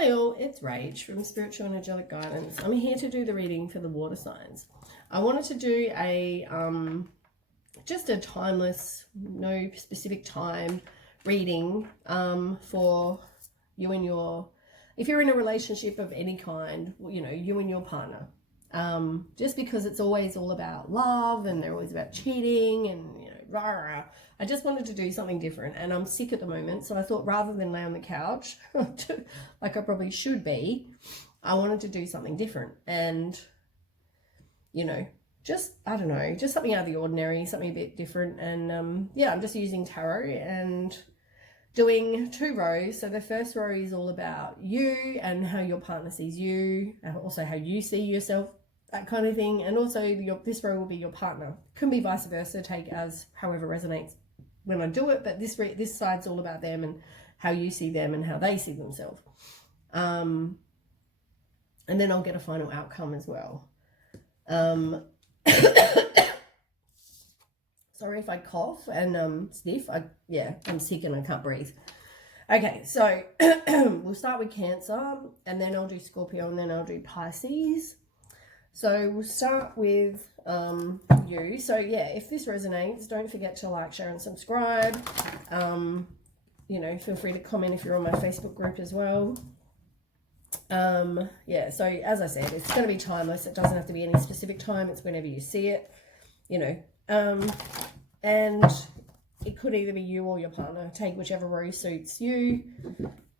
Hi all, it's Rach from Spiritual Energetic Guidance. I'm here to do the reading for the water signs. I wanted to do a just a timeless, no specific time reading for you and your, if you're in a relationship of any kind, you know, you and your partner. Just because it's always all about love and they're always about cheating and, you know, rah, rah, rah. I just wanted to do something different, and I'm sick at the moment, so I thought rather than lay on the couch like I probably should be, I wanted to do something different and, you know, just, I don't know, just something out of the ordinary, something a bit different. And yeah, I'm just using tarot and doing 2 rows. So the first row is all about you and how your partner sees you, and also how you see yourself, that kind of thing. And also this row will be your partner. Can be vice versa, take as however resonates when I do it, but this side's all about them and how you see them and how they see themselves. And then I'll get a final outcome as well. Sorry if I cough and sniff. I'm sick and I can't breathe. Okay, so we'll start with Cancer, and then I'll do Scorpio, and then I'll do Pisces. So we'll start with you. So yeah, if this resonates, don't forget to like, share and subscribe. You know, feel free to comment if you're on my Facebook group as well. Yeah, so as I said, it's going to be timeless. It doesn't have to be any specific time. It's whenever you see it, you know. And it could either be you or your partner. Take whichever row suits you.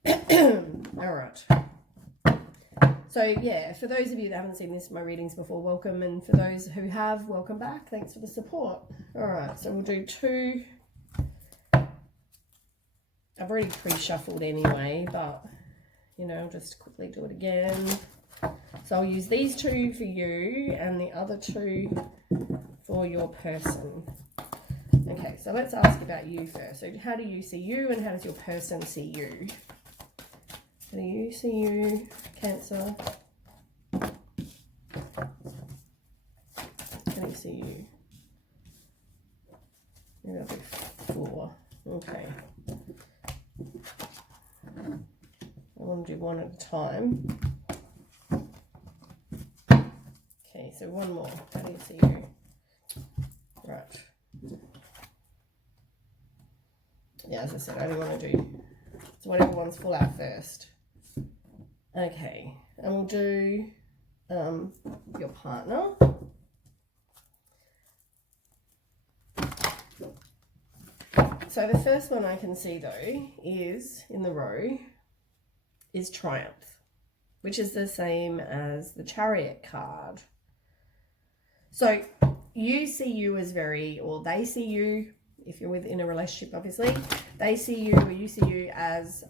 All right. So yeah, for those of you that haven't seen my readings before, welcome. And for those who have, welcome back. Thanks for the support. All right, so we'll do 2. I've already pre-shuffled anyway, but, you know, I'll just quickly do it again. So I'll use these 2 for you and the other 2 for your person. Okay, so let's ask about you first. So how do you see you, and how does your person see you? How do you see you, Cancer? How do you see you? Maybe I'll do 4. Okay. I want to do 1 at a time. Okay, so 1 more. How do you see you? Right. Yeah, as I said, I only want to do so whatever one's full out first. Okay, and we'll do your partner. So the first one I can see though is in the row is Triumph, which is the same as the Chariot card. So you see you as or they see you, if you're in a relationship, obviously, they see you, or you see you as,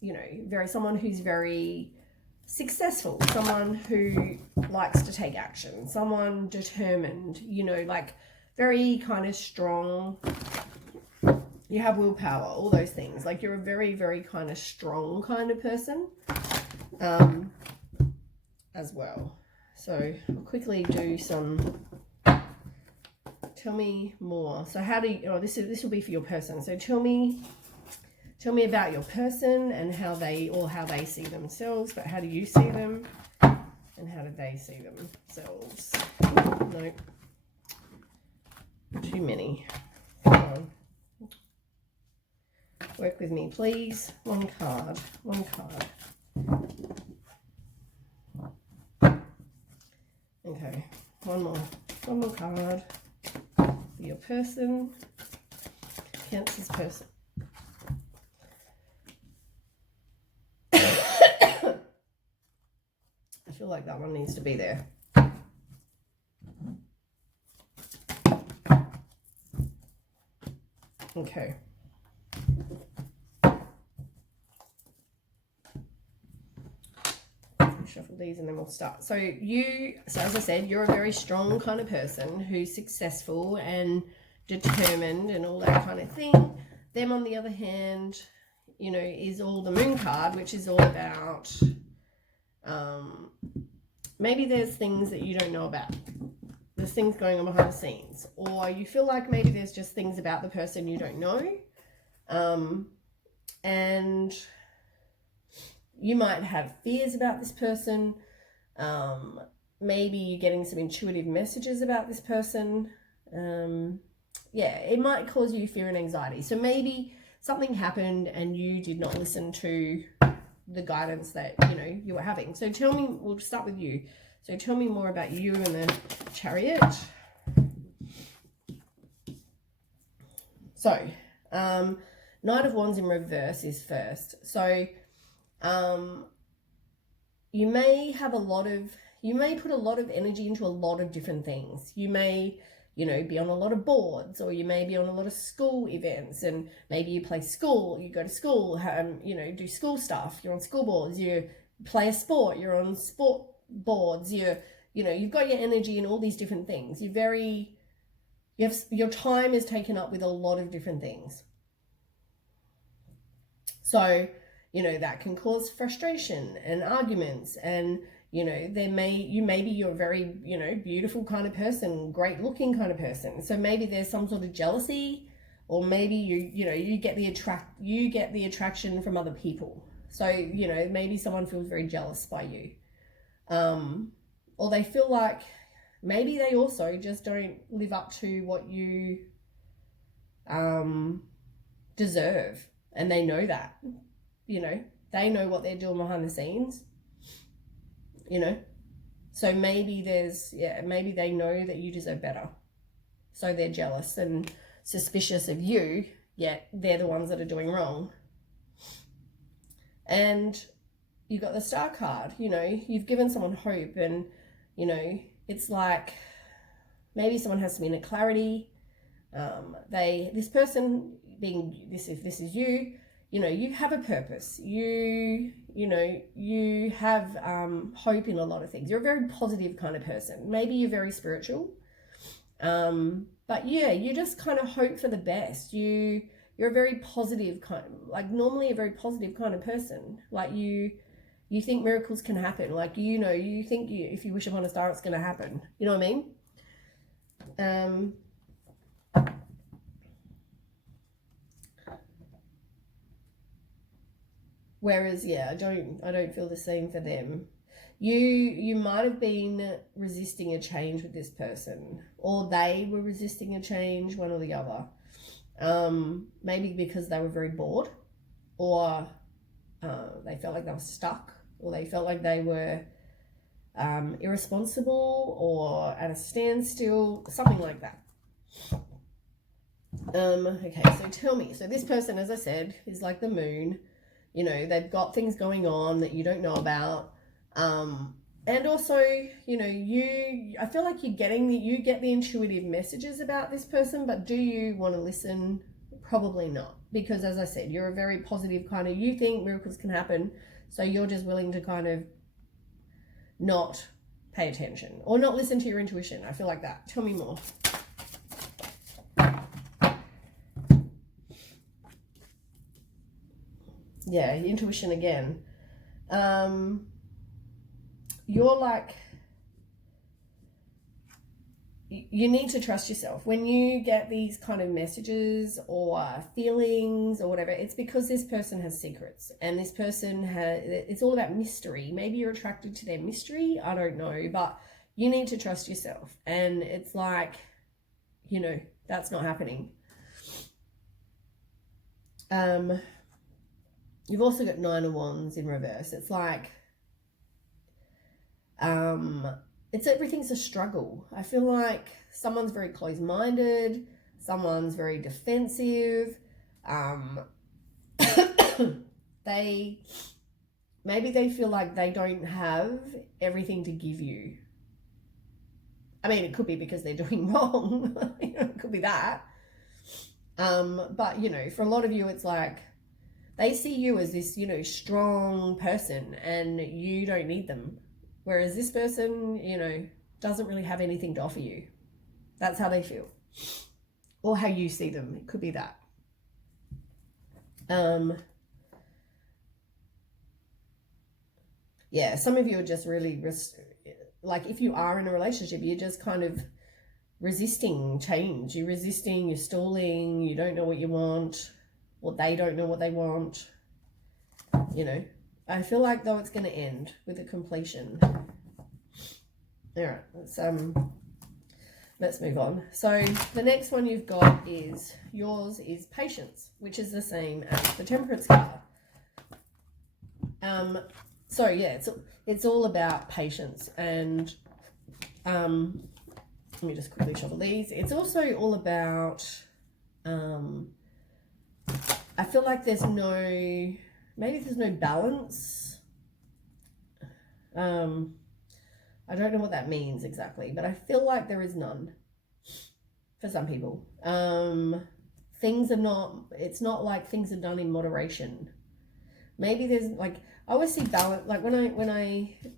you know, someone who's very successful, someone who likes to take action, someone determined, you know, like very kind of strong. You have willpower, all those things. Like you're a very, very kind of strong kind of person as well. So I'll quickly do some. Tell me more. So how do you, this will be for your person. So tell me about your person and how they see themselves, but how do you see them and how do they see themselves? No, too many. Come on. Work with me, please. 1 card. 1 card. Okay, 1 more. 1 more card. Your person, Cancer's person. I feel like that one needs to be there. Okay. Shuffle these and then we'll start. So as I said, you're a very strong kind of person who's successful and determined and all that kind of thing. Them, on the other hand, you know, is all the Moon card, which is all about maybe there's things that you don't know about. There's things going on behind the scenes, or you feel like maybe there's just things about the person you don't know. And you might have fears about this person. Maybe you're getting some intuitive messages about this person. Yeah, it might cause you fear and anxiety. So maybe something happened and you did not listen to the guidance that, you know, you were having. So tell me, we'll start with you. So tell me more about you and the Chariot. So, Knight of Wands in reverse is first. So, you may put a lot of energy into a lot of different things. You may, you know, be on a lot of boards, or you may be on a lot of school events, and maybe you play school, you go to school, you know, do school stuff, you're on school boards, you play a sport, you're on sport boards, you know, you've got your energy in all these different things. Your time is taken up with a lot of different things. So, you know, that can cause frustration and arguments, and, you know, maybe you're a very, you know, beautiful kind of person, great looking kind of person. So maybe there's some sort of jealousy, or maybe you get the attraction from other people. So, you know, maybe someone feels very jealous by you. Or they feel like maybe they also just don't live up to what you deserve, and they know that. You know, they know what they're doing behind the scenes, you know. So maybe maybe they know that you deserve better. So they're jealous and suspicious of you, yet they're the ones that are doing wrong. And you've got the Star card, you know, you've given someone hope, and, you know, it's like maybe someone has some inner clarity. This person being this, if this is you, you know, you have a purpose. You know, you have hope in a lot of things. You're a very positive kind of person. Maybe you're very spiritual. But yeah, you just kind of hope for the best. You're a very positive normally a very positive kind of person. Like you think miracles can happen. Like, you know, you think if you wish upon a star, it's going to happen. You know what I mean? Whereas, yeah, I don't feel the same for them. You might have been resisting a change with this person, or they were resisting a change, one or the other. Maybe because they were very bored, or they felt like they were stuck, or they felt like they were irresponsible or at a standstill, something like that. Okay, so tell me. So this person, as I said, is like the moon. You know, they've got things going on that you don't know about. And also, you know, I feel like you get the intuitive messages about this person, but do you want to listen? Probably not. Because as I said, you're a very positive kind of, you think miracles can happen. So you're just willing to kind of not pay attention or not listen to your intuition. I feel like that. Tell me more. Yeah, intuition again. You're like, you need to trust yourself. When you get these kind of messages or feelings or whatever, it's because this person has secrets, and this person it's all about mystery. Maybe you're attracted to their mystery. I don't know, but you need to trust yourself. And it's like, you know, that's not happening. You've also got Nine of Wands in reverse. It's like, everything's a struggle. I feel like someone's very closed-minded, someone's very defensive. Maybe they feel like they don't have everything to give you. I mean, it could be because they're doing wrong. You know, it could be that. But, you know, for a lot of you, it's like they see you as this, you know, strong person, and you don't need them. Whereas this person, you know, doesn't really have anything to offer you. That's how they feel. Or how you see them. It could be that. Yeah, some of you are just really, like, if you are in a relationship, you're just kind of resisting change. You're resisting, you're stalling, you don't know what you want, or they don't know what they want, you know. I feel like though it's going to end with a completion. All right, let's move on. So the next one you've got is yours is patience, which is the same as the Temperance card. So yeah, it's all about patience, and let me just quickly shuffle these. It's also all about I feel like there's no balance. I don't know what that means exactly, but I feel like there is none for some people. It's not like things are done in moderation. Maybe there's like, I always see balance, like when I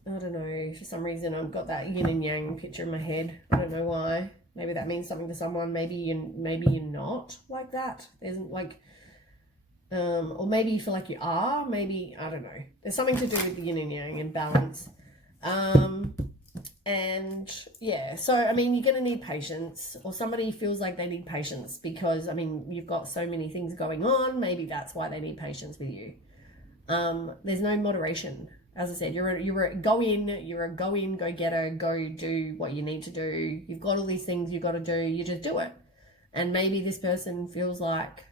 don't know, for some reason I've got that yin and yang picture in my head. I don't know why. Maybe that means something to someone. Maybe you're not like that. There's like, or maybe you feel like you are. Maybe, I don't know. There's something to do with the yin and yang and balance. And yeah, so I mean, you're going to need patience, or somebody feels like they need patience because, I mean, you've got so many things going on. Maybe that's why they need patience with you. There's no moderation. As I said, you're a go getter, go do what you need to do. You've got all these things you got to do. You just do it. And maybe this person feels like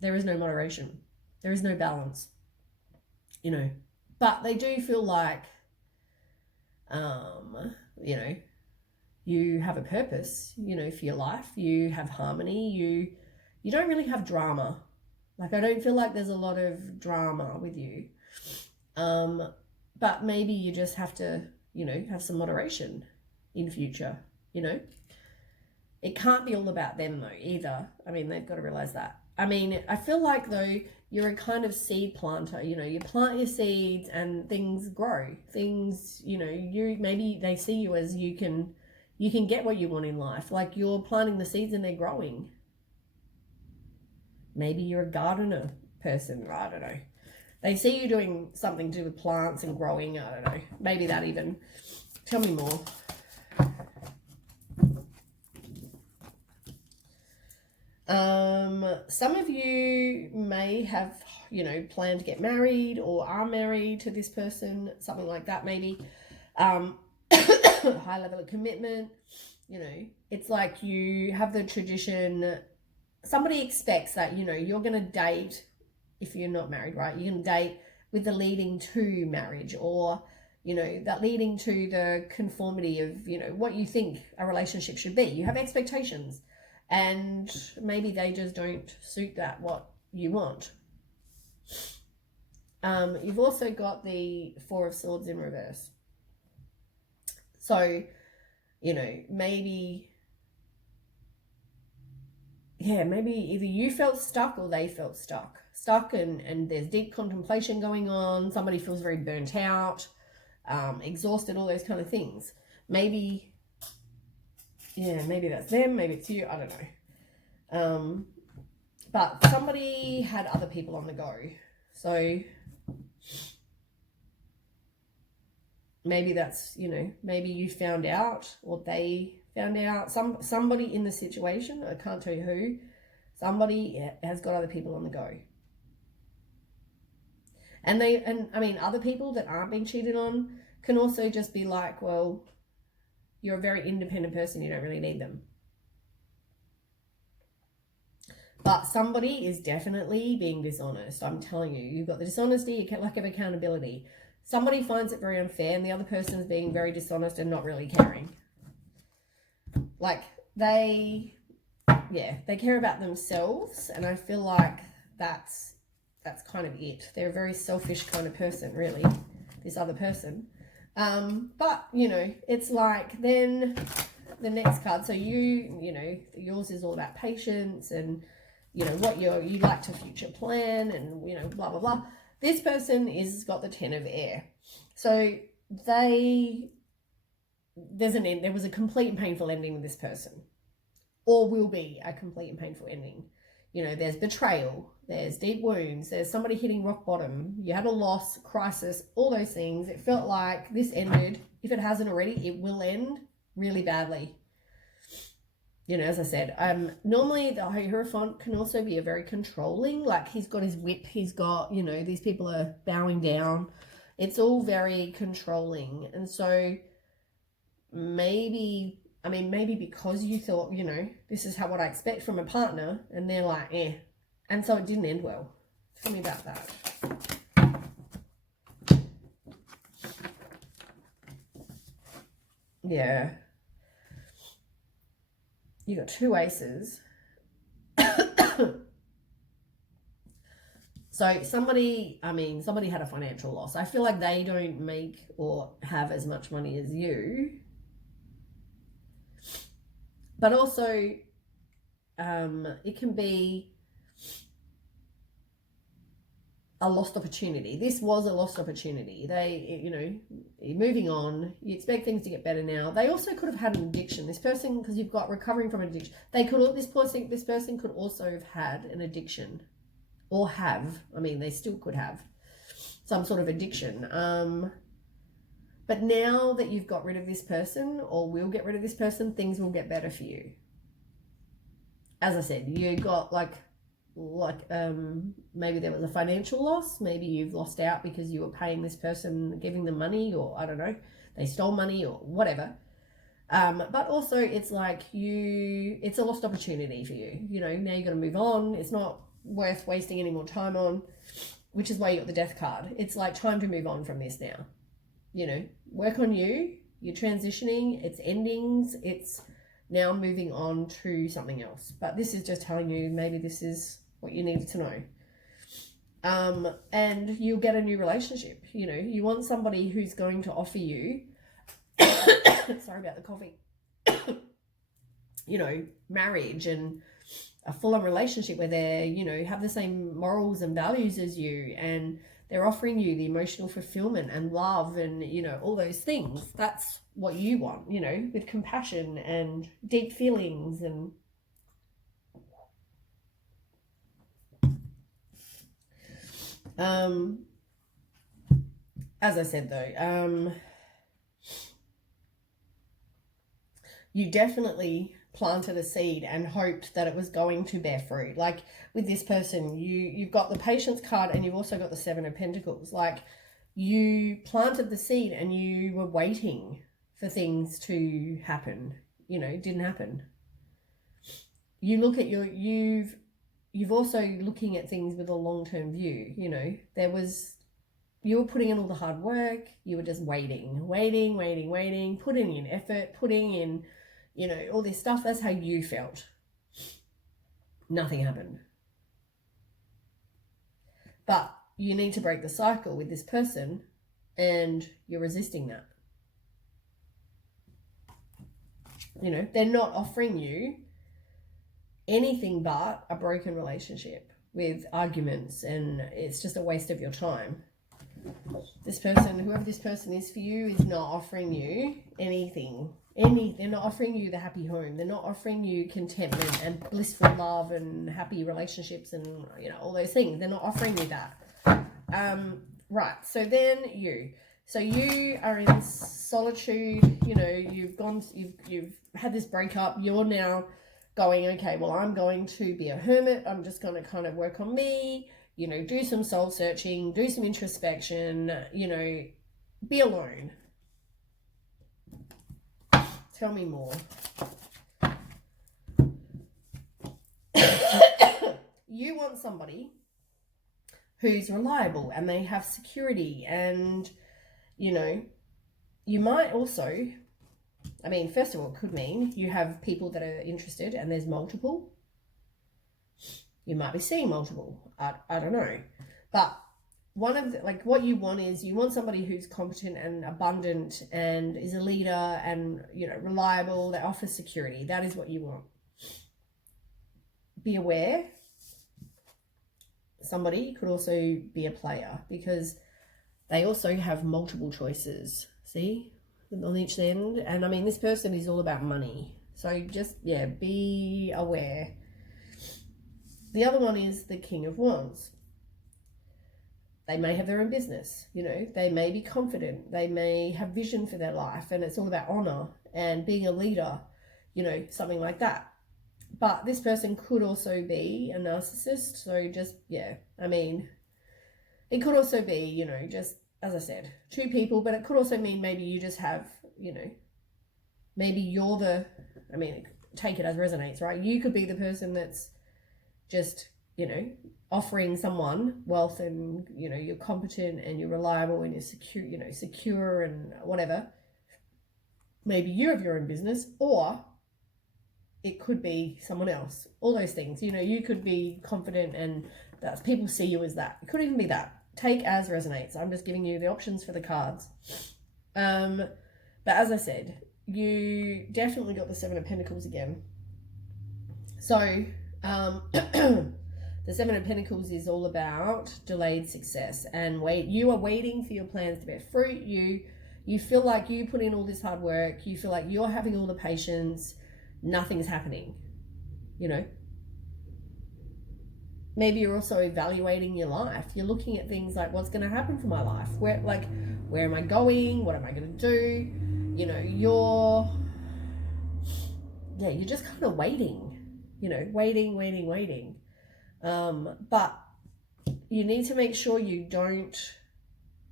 there is no moderation. There is no balance, you know, but they do feel like, you know, you have a purpose, you know, for your life. You have harmony. You don't really have drama. Like, I don't feel like there's a lot of drama with you. But maybe you just have to, you know, have some moderation in future, you know. It can't be all about them though either. I mean, they've got to realize that. I mean, I feel like though you're a kind of seed planter, you know, you plant your seeds and things grow. Things, you know, maybe they see you as you can get what you want in life. Like, you're planting the seeds and they're growing. Maybe you're a gardener person, I don't know. They see you doing something to do with plants and growing, I don't know. Maybe that even. Tell me more. Some of you may have, you know, planned to get married or are married to this person, something like that maybe. High level of commitment, you know. It's like you have the tradition. Somebody expects that, you know, you're going to date, if you're not married, right? You're going to date with the leading to marriage, or, you know, that leading to the conformity of, you know, what you think a relationship should be. You have expectations, and maybe they just don't suit that, what you want. You've also got the Four of Swords in reverse. So, you know, maybe either you felt stuck or they felt stuck, and there's deep contemplation going on. Somebody feels very burnt out, exhausted, all those kind of things. Maybe that's them, maybe it's you, I don't know. But somebody had other people on the go. So maybe that's, you know, maybe you found out, or they found out, somebody in the situation, I can't tell you who, somebody has got other people on the go. And I mean, other people that aren't being cheated on can also just be like, well, you're a very independent person, you don't really need them. But somebody is definitely being dishonest. I'm telling you, you've got the dishonesty, lack of accountability. Somebody finds it very unfair, and the other person is being very dishonest and not really caring. Like, they care about themselves, and I feel like that's kind of it. They're a very selfish kind of person, really, this other person. But, you know, it's like, then the next card, so you know, yours is all about patience and, you know, what you like to future plan and, you know, blah, blah, blah. This person is got the 10 of air. So there was a complete and painful ending with this person, or will be a complete and painful ending. You know, there's betrayal, there's deep wounds, there's somebody hitting rock bottom, you had a loss, crisis, all those things. It felt like this ended. If it hasn't already, it will end really badly. you know, as I said, normally the Hierophant can also be a very controlling, like he's got his whip, he's got, you know, these people are bowing down. It's all very controlling. And so maybe because you thought, you know, this is what I expect from a partner, and they're like, eh. And so it didn't end well. Tell me about that. Yeah. You got 2 aces. So somebody had a financial loss. I feel like they don't make or have as much money as you. But also, it can be a lost opportunity. This was a lost opportunity. They, you know, moving on, you expect things to get better now. They also could have had an addiction. This person, because you've got recovering from an addiction, this person could also have had an addiction, or they still could have some sort of addiction. But now that you've got rid of this person, or will get rid of this person, things will get better for you. As I said, you got maybe there was a financial loss. Maybe you've lost out because you were paying this person, giving them money, or I don't know, they stole money or whatever. But also it's like it's a lost opportunity for you. You know, now you got to move on. It's not worth wasting any more time on, which is why you got the Death card. It's like time to move on from this now. You know, work on you. You're transitioning. It's endings. It's now moving on to something else. But this is just telling you maybe this is what you needed to know. And you'll get a new relationship. You know, you want somebody who's going to offer you, sorry about the coffee, you know, marriage and a full-on relationship where they're, you know, have the same morals and values as you, and they're offering you the emotional fulfillment and love and, you know, all those things. That's what you want, you know, with compassion and deep feelings. And as I said though, you definitely planted a seed and hoped that it was going to bear fruit. Like with this person, you've got the Patience card and you've also got the 7 of Pentacles. Like you planted the seed and you were waiting for things to happen. You know, it didn't happen. You look at you've also looking at things with a long-term view. You know, you were putting in all the hard work. You were just waiting, putting in effort, putting in, you know, all this stuff. That's how you felt. Nothing happened. But you need to break the cycle with this person, and you're resisting that. You know, they're not offering you anything but a broken relationship with arguments, and it's just a waste of your time. This person, whoever this person is for you, is not offering you anything. They're not offering you the happy home. They're not offering you contentment and blissful love and happy relationships and, you know, all those things. They're not offering you that. Right. So then you are in solitude. You know, you've had this breakup. You're now going, okay, well, I'm going to be a hermit. I'm just going to kind of work on me, you know, do some soul searching, do some introspection, you know, be alone. Tell me more. You want somebody who's reliable and they have security, and, you know, you might also, I mean, first of all, it could mean you have people that are interested and there's multiple. You might be seeing multiple. I don't know. But one of the, like, what you want is you want somebody who's competent and abundant and is a leader and, you know, reliable, that offers security. That is what you want. Be aware. Somebody could also be a player because they also have multiple choices. See? On each end. And I mean, this person is all about money. So just, yeah, be aware. The other one is the King of Wands. They may have their own business, you know, they may be confident, they may have vision for their life, and it's all about honor and being a leader, you know, something like that. But this person could also be a narcissist. So just, yeah, I mean, it could also be, you know, just, as I said, two people, but it could also mean maybe you just have, you know, maybe you're the, I mean, take it as resonates, right? You could be the person that's just, you know, offering someone wealth and, you know, you're competent and you're reliable and you're secure, you know, secure and whatever. Maybe you have your own business, or it could be someone else. All those things, you know, you could be confident and that's, people see you as that. It could even be that. Take as resonates. I'm just giving you the options for the cards. But as I said, you definitely got the Seven of Pentacles again. So the Seven of Pentacles is all about delayed success and you are waiting for your plans to bear fruit. You feel like you put in all this hard work. You feel like you're having all the patience. Nothing's happening, you know. Maybe you're also evaluating your life. You're looking at things like, what's going to happen for my life? Where am I going? What am I going to do? You know, you're just kind of waiting, you know, waiting. But you need to make sure you don't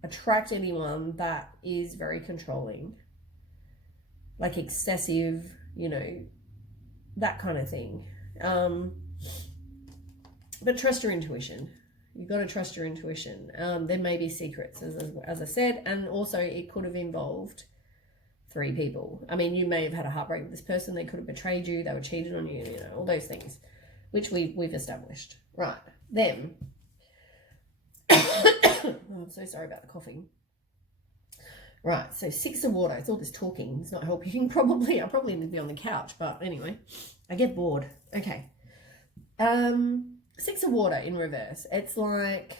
attract anyone that is very controlling, like excessive, you know, that kind of thing. But trust your intuition. You've got to trust your intuition. There may be secrets, as I said, and also it could have involved 3 people. I mean, you may have had a heartbreak with this person. They could have betrayed you. They were cheated on you. You know, all those things, which we've established. Right. Them. Oh, I'm so sorry about the coughing. Right. So 6 of water. It's all this talking. It's not helping. I'll probably need to be on the couch. But anyway, I get bored. Okay. 6 of water in reverse. It's like,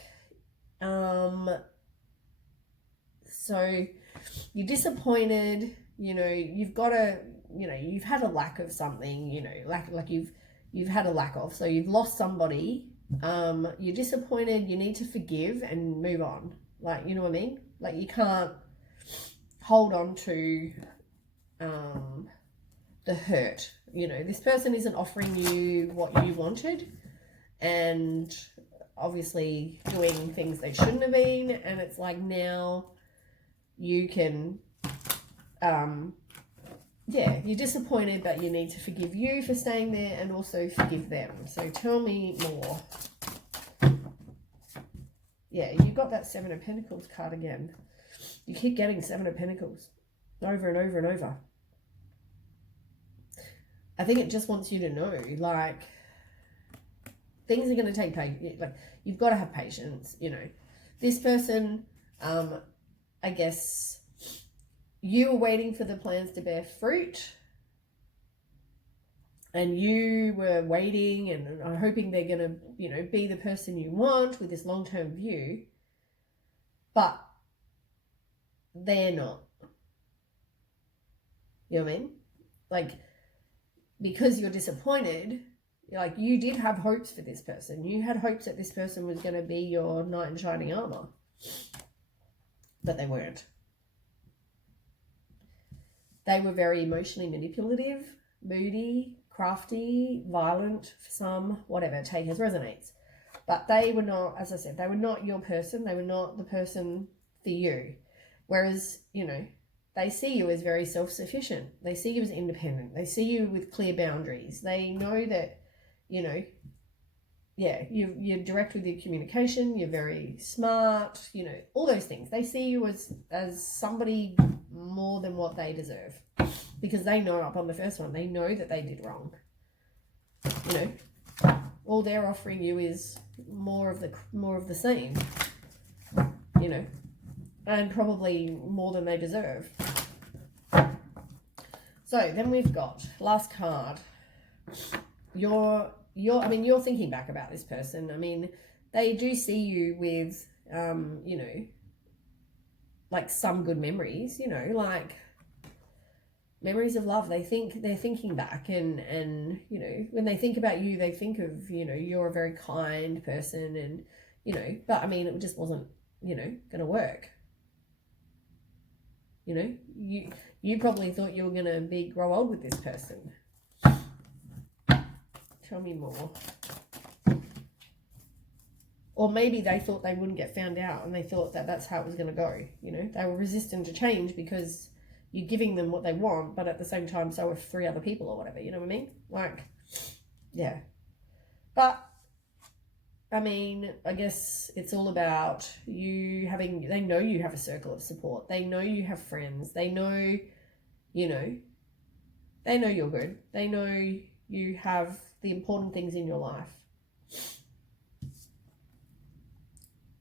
so you're disappointed, you know, you've got a, you know, you've had a lack of something, you know, like you've had a lack of, so you've lost somebody, you're disappointed, you need to forgive and move on. Like, you know what I mean? Like, you can't hold on to, the hurt. You know, this person isn't offering you what you wanted, and obviously doing things they shouldn't have been, and it's like, now you can you're disappointed, but you need to forgive you for staying there and also forgive them. So tell me more. Yeah, you got that 7 of Pentacles card again. You keep getting 7 of Pentacles over and over and over. I think it just wants you to know, like, things are going to take patience. Like, you've got to have patience, you know. This person, I guess, you were waiting for the plans to bear fruit. And you were waiting and hoping they're going to, you know, be the person you want with this long-term view. But they're not. You know what I mean? Like, because you're disappointed, like, you did have hopes for this person. You had hopes that this person was going to be your knight in shining armor. But they weren't. They were very emotionally manipulative, moody, crafty, violent for some, whatever, take as resonates. But they were not, as I said, they were not your person. They were not the person for you. Whereas, you know, they see you as very self-sufficient. They see you as independent. They see you with clear boundaries. They know that, you know, yeah, you're direct with your communication. You're very smart, you know, all those things. They see you as somebody more than what they deserve, because they know up on the first one, they know that they did wrong. You know, all they're offering you is more of the same, you know, and probably more than they deserve. So then we've got last card. You're thinking back about this person. I mean, they do see you with, you know, like some good memories, you know, like memories of love. They're thinking back and, you know, when they think about you, they think of, you know, you're a very kind person and, you know, but I mean, it just wasn't, you know, going to work. You know, you probably thought you were going to grow old with this person. Tell me more. Or maybe they thought they wouldn't get found out and they thought that that's how it was going to go. You know, they were resistant to change because you're giving them what they want, but at the same time, so are 3 other people or whatever. You know what I mean? Like, yeah. But, I mean, I guess it's all about you having, they know you have a circle of support. They know you have friends. They know, you know, they know you're good. They know you have the important things in your life.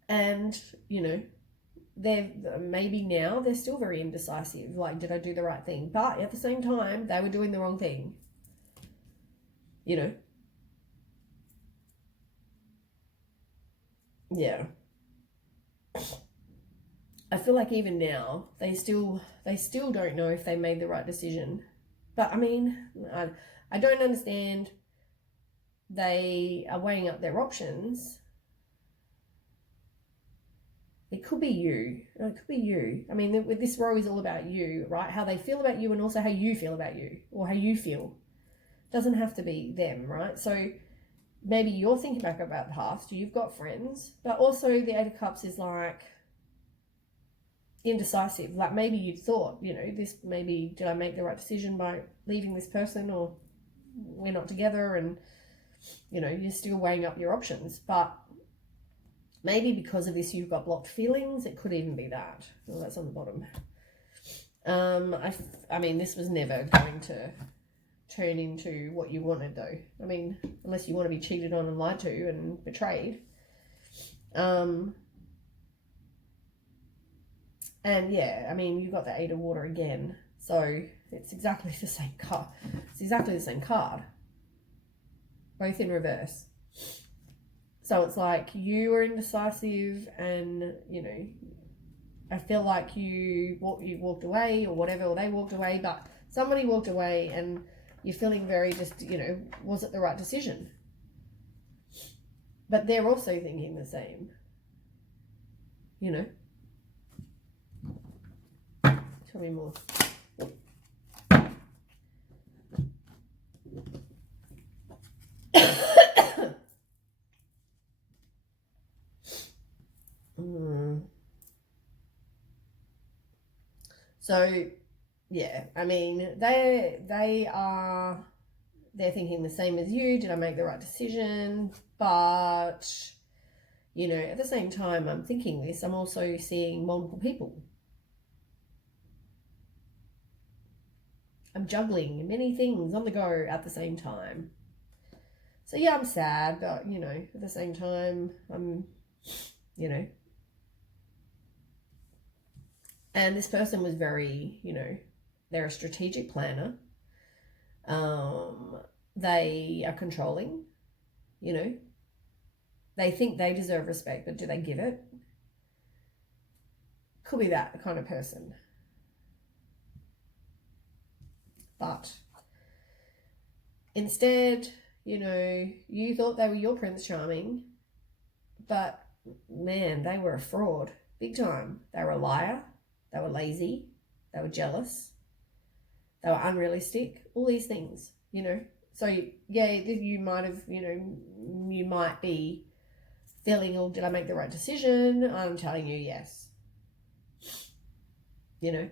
And, you know, they're maybe now they're still very indecisive. Like, did I do the right thing? But at the same time, they were doing the wrong thing. You know? Yeah. I feel like even now, they still don't know if they made the right decision. But, I mean, I don't understand. They are weighing up their options. It could be you. It could be you. I mean, with this row is all about you, right? How they feel about you and also how you feel about you or how you feel. It doesn't have to be them, right? So maybe you're thinking back about the past. You've got friends, but also the 8 of Cups is like indecisive. Like maybe you thought, you know, this maybe did I make the right decision by leaving this person, or we're not together, and you know, you're still weighing up your options. But maybe because of this, you've got blocked feelings. It could even be that. Well, that's on the bottom. I mean, this was never going to turn into what you wanted, though. I mean, unless you want to be cheated on and lied to and betrayed. And yeah, I mean, you've got the 8 of Water again. So it's exactly the same card. It's exactly the same card. Both in reverse. So it's like you were indecisive and, you know, I feel like you walked away or whatever, or they walked away, but somebody walked away and you're feeling very just, you know, was it the right decision? But they're also thinking the same, you know. Tell me more. So, yeah, I mean, they're thinking the same as you. Did I make the right decision? But, you know, at the same time I'm thinking this, I'm also seeing multiple people. I'm juggling many things on the go at the same time. So, yeah, I'm sad, but, you know, at the same time, I'm, you know. And this person was very, you know, they're a strategic planner. They are controlling, you know. They think they deserve respect, but do they give it? Could be that kind of person. But instead, you know, you thought they were your Prince Charming, but man, they were a fraud, big time. They were a liar. They were lazy. They were jealous. They were unrealistic. All these things, you know. So, yeah, you might have, you know, you might be feeling, oh, did I make the right decision? I'm telling you, yes. You know.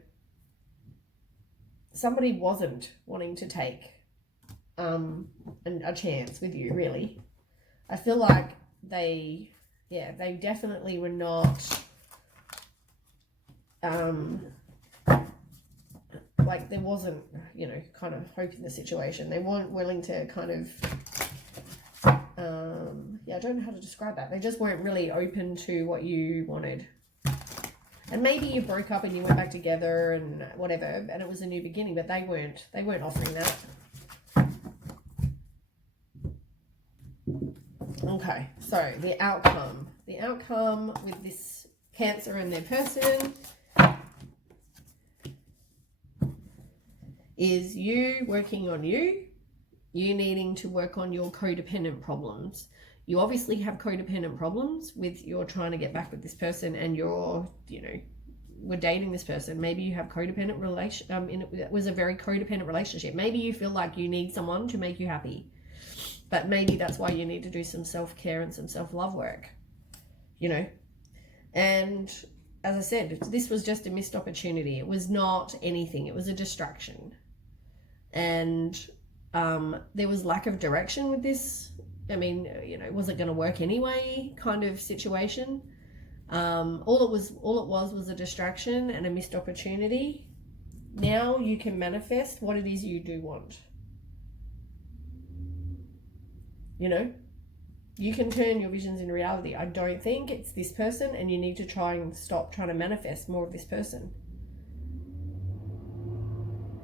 Somebody wasn't wanting to take a chance with you, really. I feel like they definitely were not... like there wasn't, you know, kind of hope in the situation. They weren't willing to kind of, I don't know how to describe that. They just weren't really open to what you wanted. And maybe you broke up and you went back together and whatever, and it was a new beginning, but they weren't offering that. Okay, so the outcome with this Cancer and their person is you working on you needing to work on your codependent problems. You obviously have codependent problems with you're trying to get back with this person and you're, you know, we're dating this person. Maybe you have codependent it was a very codependent relationship. Maybe you feel like you need someone to make you happy. But maybe that's why you need to do some self-care and some self-love work, you know. And as I said, this was just a missed opportunity. It was not anything. It was a distraction. And there was lack of direction with this. I mean, you know, was it going to work anyway kind of situation. All it was a distraction and a missed opportunity. Now you can manifest what it is you do want. You know, you can turn your visions into reality. I don't think it's this person, and you need to try and stop trying to manifest more of this person.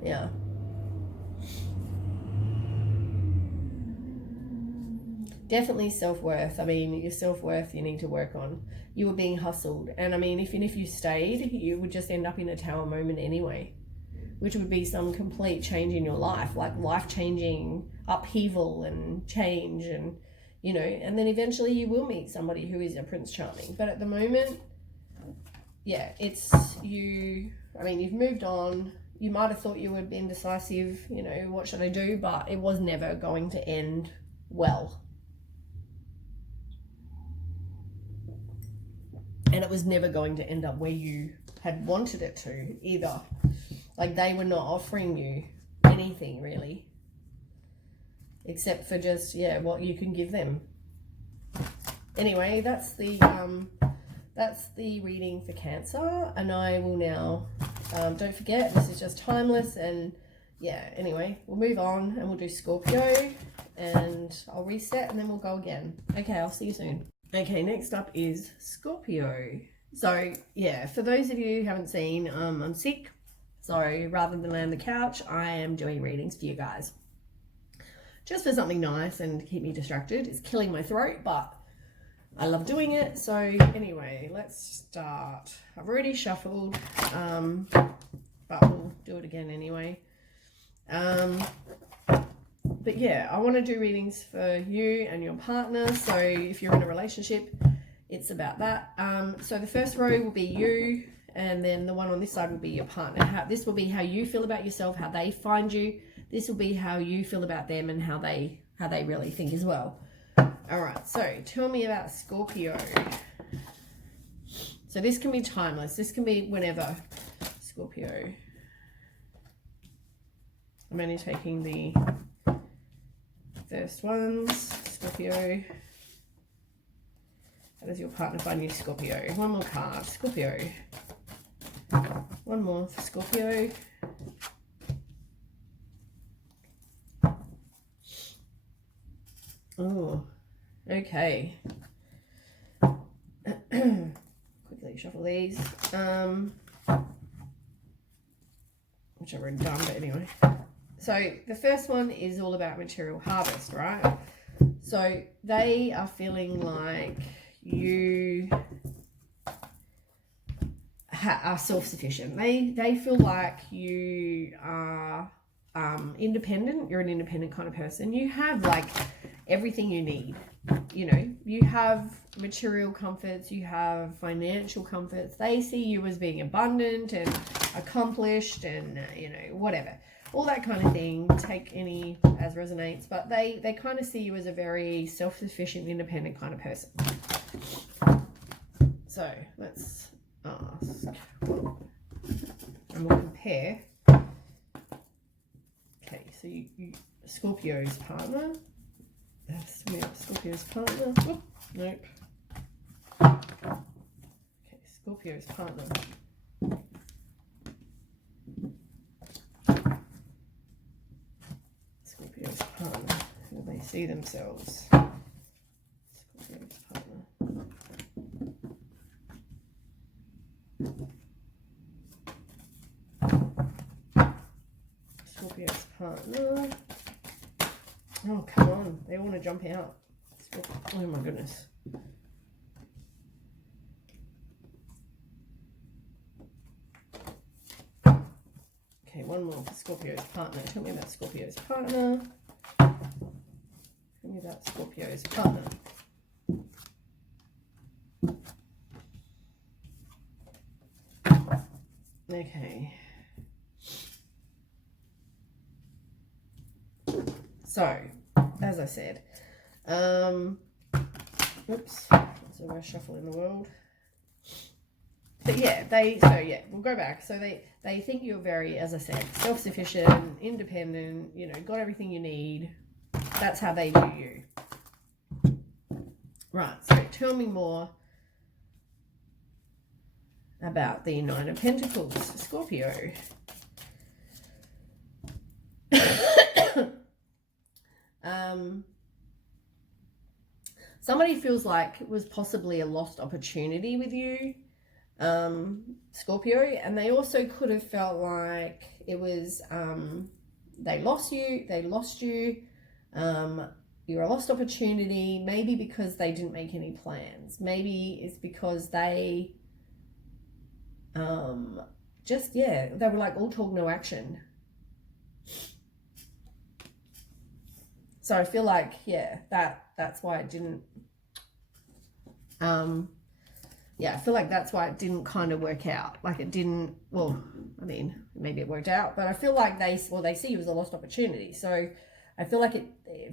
Yeah. Definitely self-worth. I mean, your self-worth you need to work on. You were being hustled. And I mean, if you stayed, you would just end up in a tower moment anyway, which would be some complete change in your life, like life-changing upheaval and change, and, you know, and then eventually you will meet somebody who is a Prince Charming. But at the moment, yeah, it's you. I mean, you've moved on. You might have thought you would be indecisive, you know, what should I do? But it was never going to end well. And it was never going to end up where you had wanted it to either. Like, they were not offering you anything really, except for just, yeah, what you can give them. Anyway, that's the reading for Cancer, and I will now, don't forget, this is just timeless, and yeah, anyway, we'll move on and we'll do Scorpio, and I'll reset and then we'll go again. Okay, I'll see you soon. Okay, next up is Scorpio. So yeah, for those of you who haven't seen, I'm sick. So rather than lay on the couch, I am doing readings for you guys. Just for something nice and to keep me distracted. It's killing my throat, but I love doing it. So anyway, let's start. I've already shuffled, but we'll do it again anyway. But yeah, I want to do readings for you and your partner. So if you're in a relationship, it's about that. So the first row will be you, and then the one on this side will be your partner. This will be how you feel about yourself, how they find you. This will be how you feel about them and how they really think as well. All right, so tell me about Scorpio. So this can be timeless. This can be whenever. Scorpio. I'm only taking the first ones. Scorpio. How does your partner find you, Scorpio? One more card. Scorpio. One more for Scorpio. Oh, okay. Quickly shuffle these. Which I've already done, but anyway. So the first one is all about material harvest, right? So they are feeling like you are self-sufficient. They feel like you are independent. You're an independent kind of person. You have like everything you need. You know, you have material comforts, you have financial comforts. They see you as being abundant and accomplished and, you know, whatever. All that kind of thing. Take any as resonates. But they kind of see you as a very self-sufficient, independent kind of person. So let's ask. And we'll compare. Okay, so you Scorpio's partner. Scorpio's partner. Whoop, nope. Okay, Scorpio's partner. Scorpio's partner. How they see themselves. Scorpio's partner. Scorpio's partner. Oh, come on. They want to jump out. Oh, my goodness. Okay, one more for Scorpio's partner. Tell me about Scorpio's partner. Tell me about Scorpio's partner. Okay. So, as I said. Oops, there's a worst shuffle in the world. But yeah, we'll go back. So they think you're very, as I said, self-sufficient, independent, you know, got everything you need. That's how they view you. Right, so tell me more about the Nine of Pentacles, Scorpio. Somebody feels like it was possibly a lost opportunity with you, Scorpio, and they also could have felt like it was they lost you, you're a lost opportunity, maybe because they didn't make any plans, maybe it's because they they were like all talk no action. So I feel like that's why it didn't I feel like that's why it didn't kind of work out. Like it didn't, well, I mean, maybe it worked out, but I feel like they see it as a lost opportunity. So I feel like it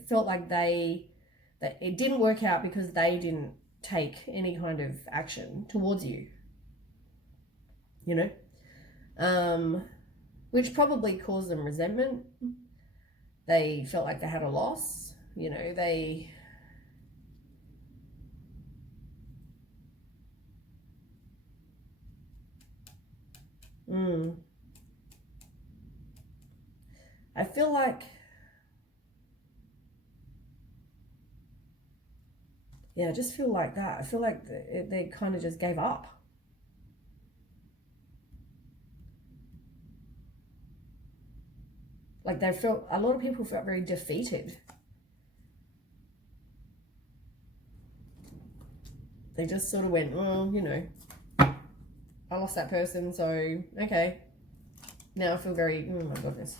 felt like that it didn't work out because they didn't take any kind of action towards you, you know, which probably caused them resentment. They felt like they had a loss, you know, I feel like, I just feel like that. I feel like they kind of just gave up. Like a lot of people felt very defeated. They just sort of went, well, you know, I lost that person, so okay. Now I feel very, oh my goodness.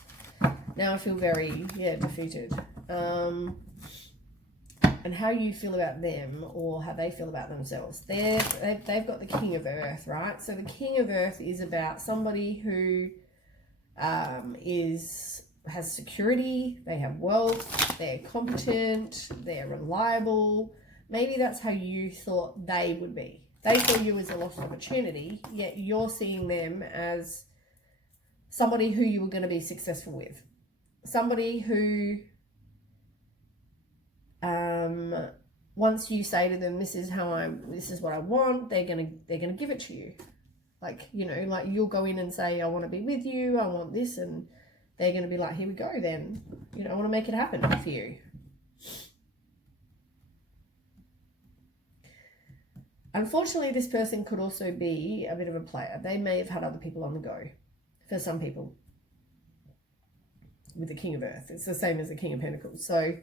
Now I feel very, defeated. And how you feel about them or how they feel about themselves. They've got the King of Earth, right? So the King of Earth is about somebody who has security, they have wealth, they're competent, they're reliable. Maybe that's how you thought they would be. They saw you as a lost opportunity, yet you're seeing them as somebody who you were going to be successful with. Somebody who, once you say to them, this is what I want, they're gonna give it to you. Like, you know, like you'll go in and say, I want to be with you, I want this, and they're going to be like, here we go then. You know, I want to make it happen for you. Unfortunately, this person could also be a bit of a player. They may have had other people on the go. For some people, with the King of Earth, it's the same as the King of Pentacles. So,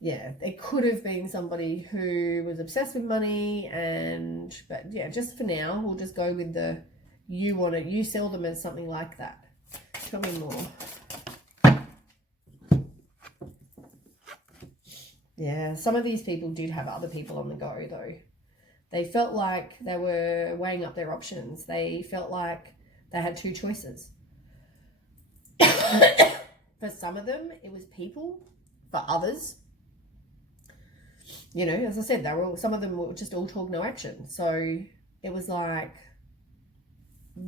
yeah, it could have been somebody who was obsessed with money, but just for now, we'll just go with you sell them as something like that. Tell me more. Yeah, some of these people did have other people on the go, though. They felt like they were weighing up their options. They felt like they had two choices. For some of them, it was people. For others, you know, as I said, some of them were just all talk, no action. So it was like,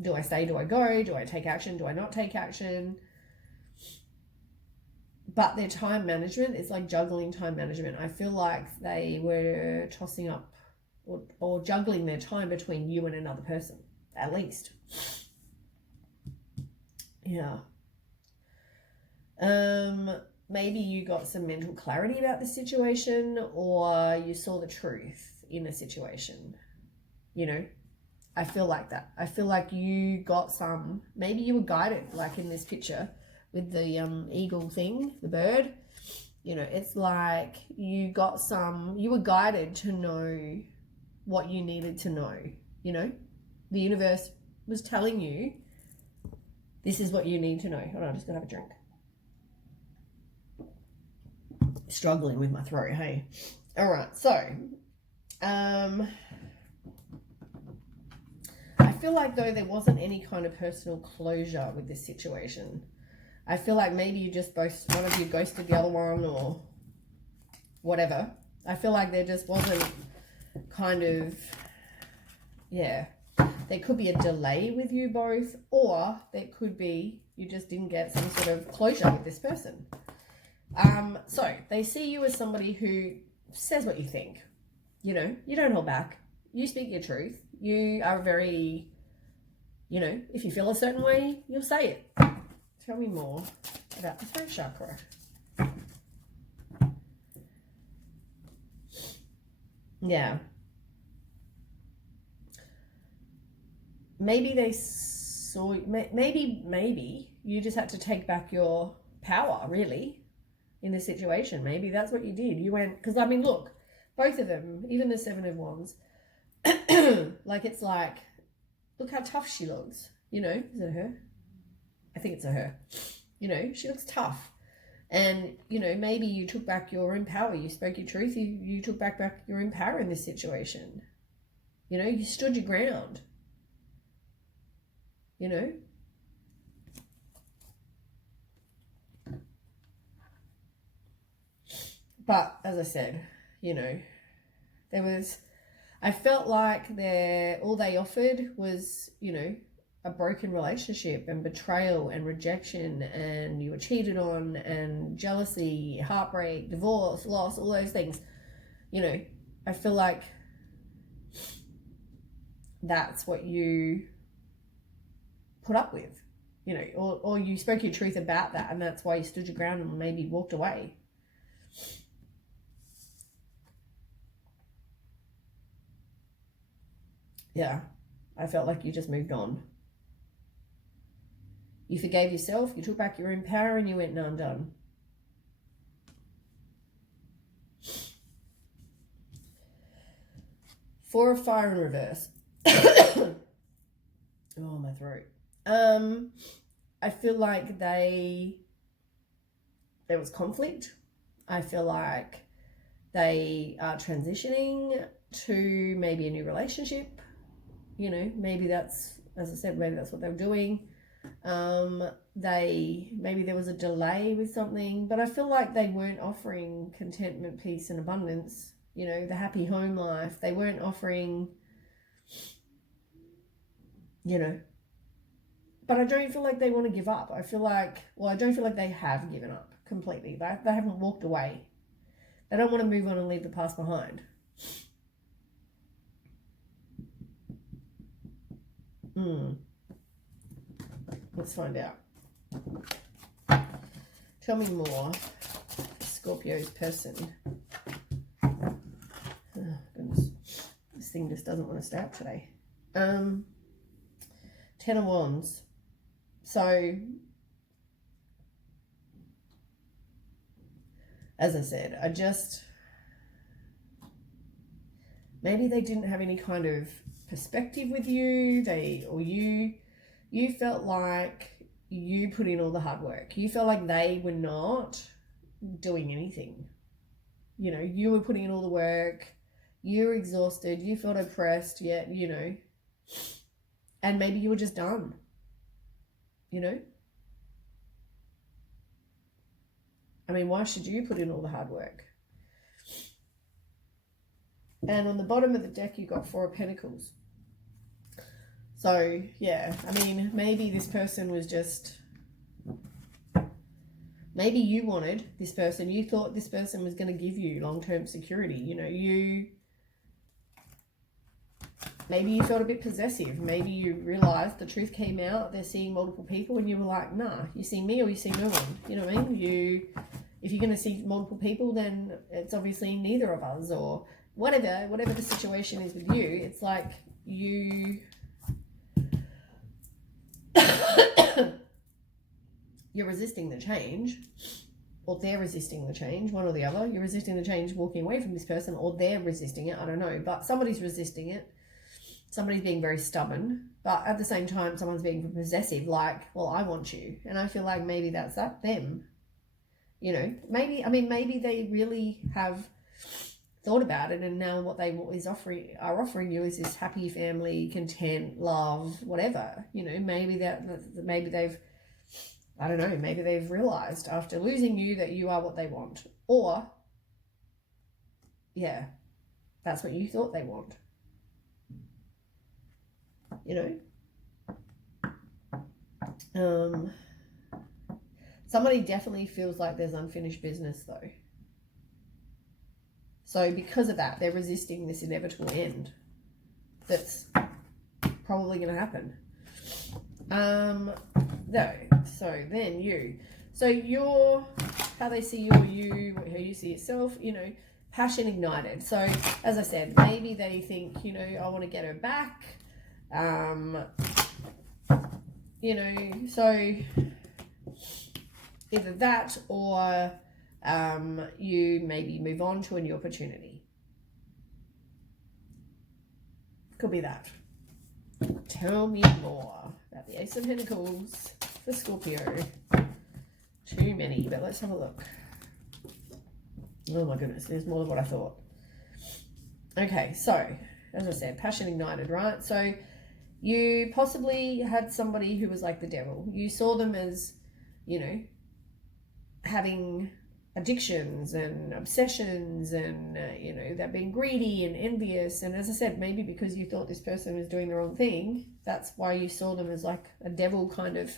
do I stay? Do I go? Do I take action? Do I not take action? But their time management is like juggling time management. I feel like they were tossing up or juggling their time between you and another person, at least. Yeah. Maybe you got some mental clarity about the situation, or you saw the truth in a situation. You know, I feel like that. I feel like you got maybe you were guided, like in this picture with the eagle thing, the bird. You know, it's like you were guided to know what you needed to know. You know, the universe was telling you, this is what you need to know. Hold on, I'm just gonna have a drink. Struggling with my throat, hey. All right, so I feel like, though, there wasn't any kind of personal closure with this situation. I feel like maybe one of you ghosted the other one, or whatever. I feel like there just wasn't kind of, yeah, there could be a delay with you both, or there could be you just didn't get some sort of closure with this person. So they see you as somebody who says what you think. You know, you don't hold back. You speak your truth. You are very, you know, if you feel a certain way, you'll say it. Tell me more about the throat chakra. Yeah. Maybe they saw, maybe you just had to take back your power, really, in this situation. Maybe that's what you did. You went, because I mean, look, both of them, even the Seven of Wands, like, it's like, look how tough she looks. You know, is it her? I think it's a her. You know, she looks tough. And, you know, maybe you took back your own power. You spoke your truth. You took back your own power in this situation. You know, you stood your ground. You know? But, as I said, you know, I felt like all they offered was, you know, a broken relationship and betrayal and rejection, and you were cheated on, and jealousy, heartbreak, divorce, loss, all those things. You know, I feel like that's what you put up with, you know, or you spoke your truth about that, and that's why you stood your ground and maybe walked away. Yeah, I felt like you just moved on. You forgave yourself, you took back your own power, and you went, no, I'm done. Four of Fire in reverse. Oh, my throat. I feel like there was conflict. I feel like they are transitioning to maybe a new relationship. You know, maybe that's, as I said, maybe that's what they were doing. Maybe there was a delay with something, but I feel like they weren't offering contentment, peace, and abundance. You know, the happy home life. They weren't offering, you know, but I don't feel like they want to give up. I don't feel like they have given up completely. They haven't walked away. They don't want to move on and leave the past behind. Let's find out. Tell me more. Scorpio's person. Oh, goodness. This thing just doesn't want to stay up today. 10 of Wands. So, as I said, maybe they didn't have any kind of perspective with you. You felt like you put in all the hard work. You felt like they were not doing anything. You know, you were putting in all the work. You were exhausted. You felt oppressed, yet, you know, and maybe you were just done. You know? I mean, why should you put in all the hard work? And on the bottom of the deck, you got Four of Pentacles. So, yeah, I mean, maybe this person was just, maybe you wanted this person, you thought this person was going to give you long-term security. You know, maybe you felt a bit possessive. Maybe you realized the truth came out, they're seeing multiple people, and you were like, nah, you see me or you see no one. You know what I mean? If you're going to see multiple people, then it's obviously neither of us, or whatever the situation is with you. It's like you're resisting the change, or they're resisting the change, one or the other. You're resisting the change walking away from this person, or they're resisting it. I don't know, but somebody's resisting it. Somebody's being very stubborn, but at the same time, someone's being possessive, like, well, I want you. And I feel like maybe that's them. You know, maybe they really have thought about it, and now what they are offering you is this happy family, content, love, whatever. You know, maybe they've, I don't know, maybe they've realized after losing you that you are what they want, or yeah, that's what you thought they want. You know? Somebody definitely feels like there's unfinished business though. So because of that, they're resisting this inevitable end that's probably going to happen. No. So then you. So you're, how they see you, how you see yourself, you know, passion ignited. So as I said, maybe they think, you know, I want to get her back. You know, so either that or you maybe move on to a new opportunity. Could be that. Tell me more about the Ace of Pentacles for Scorpio. Too many, but let's have a look. Oh my goodness, there's more than what I thought. Okay, so as I said, passion ignited, right? So you possibly had somebody who was like the devil. You saw them as, you know, having addictions and obsessions and, you know, they're being greedy and envious. And as I said, maybe because you thought this person was doing the wrong thing, that's why you saw them as like a devil kind of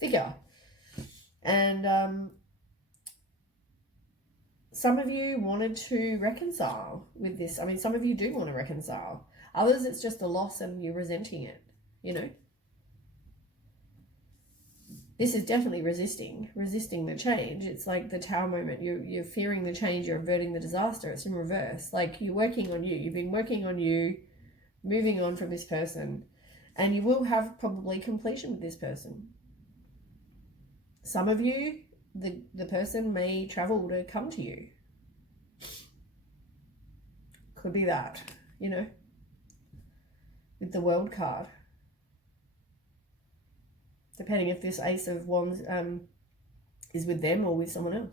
figure. And some of you wanted to reconcile with this. I mean, some of you do want to reconcile. Others, it's just a loss and you're resenting it, you know. This is definitely resisting the change. It's like the Tower moment. You're fearing the change, you're averting the disaster. It's in reverse. Like you're working on you. You've been working on you, moving on from this person. And you will have probably completion with this person. Some of you, the person may travel to come to you. Could be that, you know, with the World card. Depending if this Ace of Wands is with them or with someone else.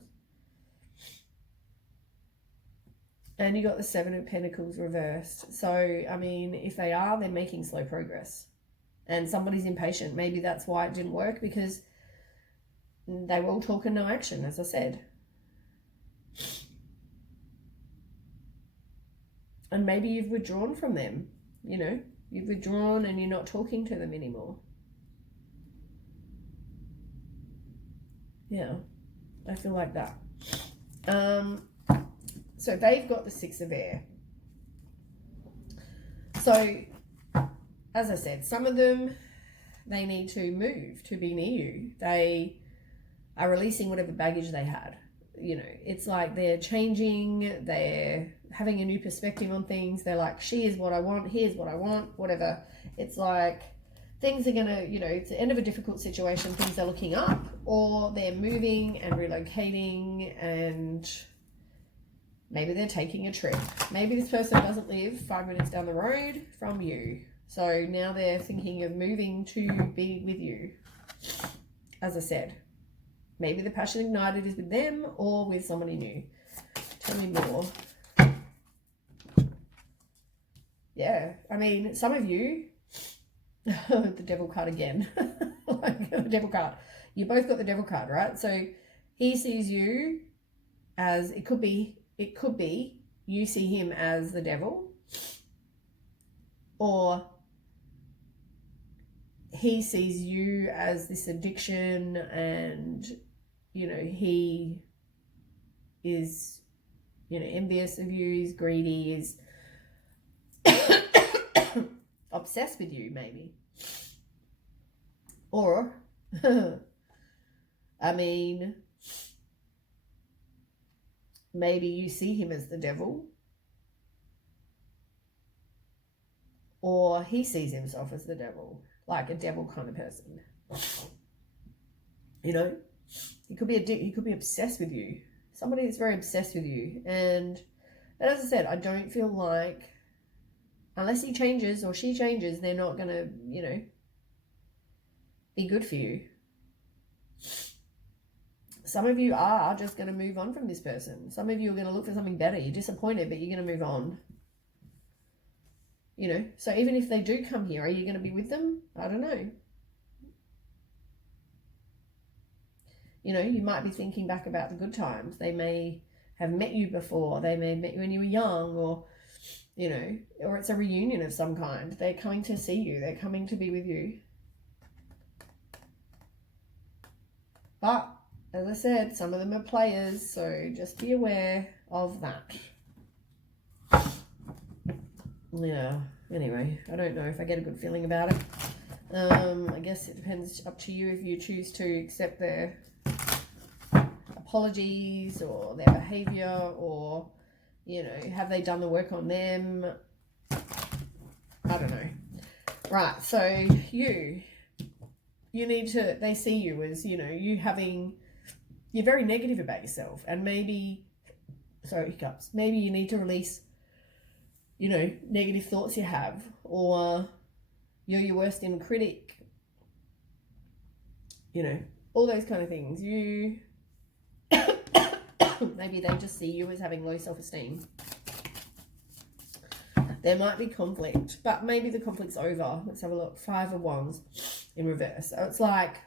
And you got the Seven of Pentacles reversed. So, I mean, if they are, they're making slow progress. And somebody's impatient. Maybe that's why it didn't work, because they were all talk and no action, as I said. And maybe you've withdrawn from them, you know. You've withdrawn and you're not talking to them anymore. Yeah, I feel like that. So they've got the Six of Air. So, as I said, some of them, they need to move to be near you. They are releasing whatever baggage they had. You know, it's like they're changing, they're having a new perspective on things. They're like, she is what I want, here's what I want, whatever. It's like things are going to, you know, it's the end of a difficult situation, things are looking up, or they're moving and relocating, and maybe they're taking a trip. Maybe this person doesn't live 5 minutes down the road from you. So now they're thinking of moving to be with you. As I said, maybe the passion ignited is with them or with somebody new. Tell me more. Yeah, I mean, some of you, the Devil card again, like the Devil card. You both got the Devil card, right? So he sees you as, it could be you see him as the devil, or he sees you as this addiction, and, you know, he is, you know, envious of you, he's greedy, he's obsessed with you, maybe. Or, I mean, maybe you see him as the devil, or he sees himself as the devil, like a devil kind of person. You know, he could be obsessed with you. Somebody that's very obsessed with you. And as I said, I don't feel like, unless he changes or she changes, they're not going to, you know, be good for you. Some of you are just going to move on from this person. Some of you are going to look for something better. You're disappointed, but you're going to move on. You know, so even if they do come here, are you going to be with them? I don't know. You know, you might be thinking back about the good times. They may have met you before. They may have met you when you were young, or, you know, or it's a reunion of some kind. They're coming to see you. They're coming to be with you. But, as I said, some of them are players, so just be aware of that. Yeah, anyway, I don't know if I get a good feeling about it. I guess it depends, up to you if you choose to accept their apologies or their behavior, or, you know, have they done the work on them? I don't know. Right, so you need to, they see you as, you know, you're very negative about yourself, and maybe, sorry, hiccups, maybe you need to release, you know, negative thoughts you have, or you're your worst inner critic, you know, all those kind of things. You maybe they just see you as having low self-esteem. There might be conflict, but maybe the conflict's over. Let's have a look. 5 of Wands in reverse. So it's like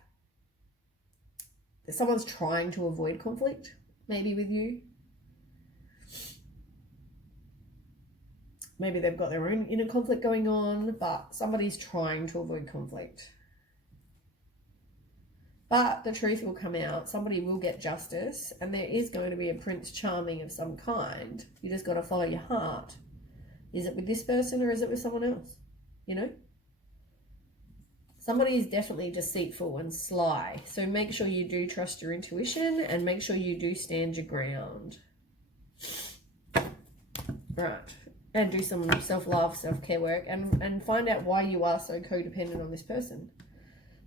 someone's trying to avoid conflict, maybe with you. Maybe they've got their own inner conflict going on, but somebody's trying to avoid conflict. But the truth will come out. Somebody will get justice, and there is going to be a Prince Charming of some kind. You just got to follow your heart. Is it with this person, or is it with someone else? You know? Somebody is definitely deceitful and sly. So make sure you do trust your intuition, and make sure you do stand your ground. Right. And do some self-love, self-care work, and find out why you are so codependent on this person.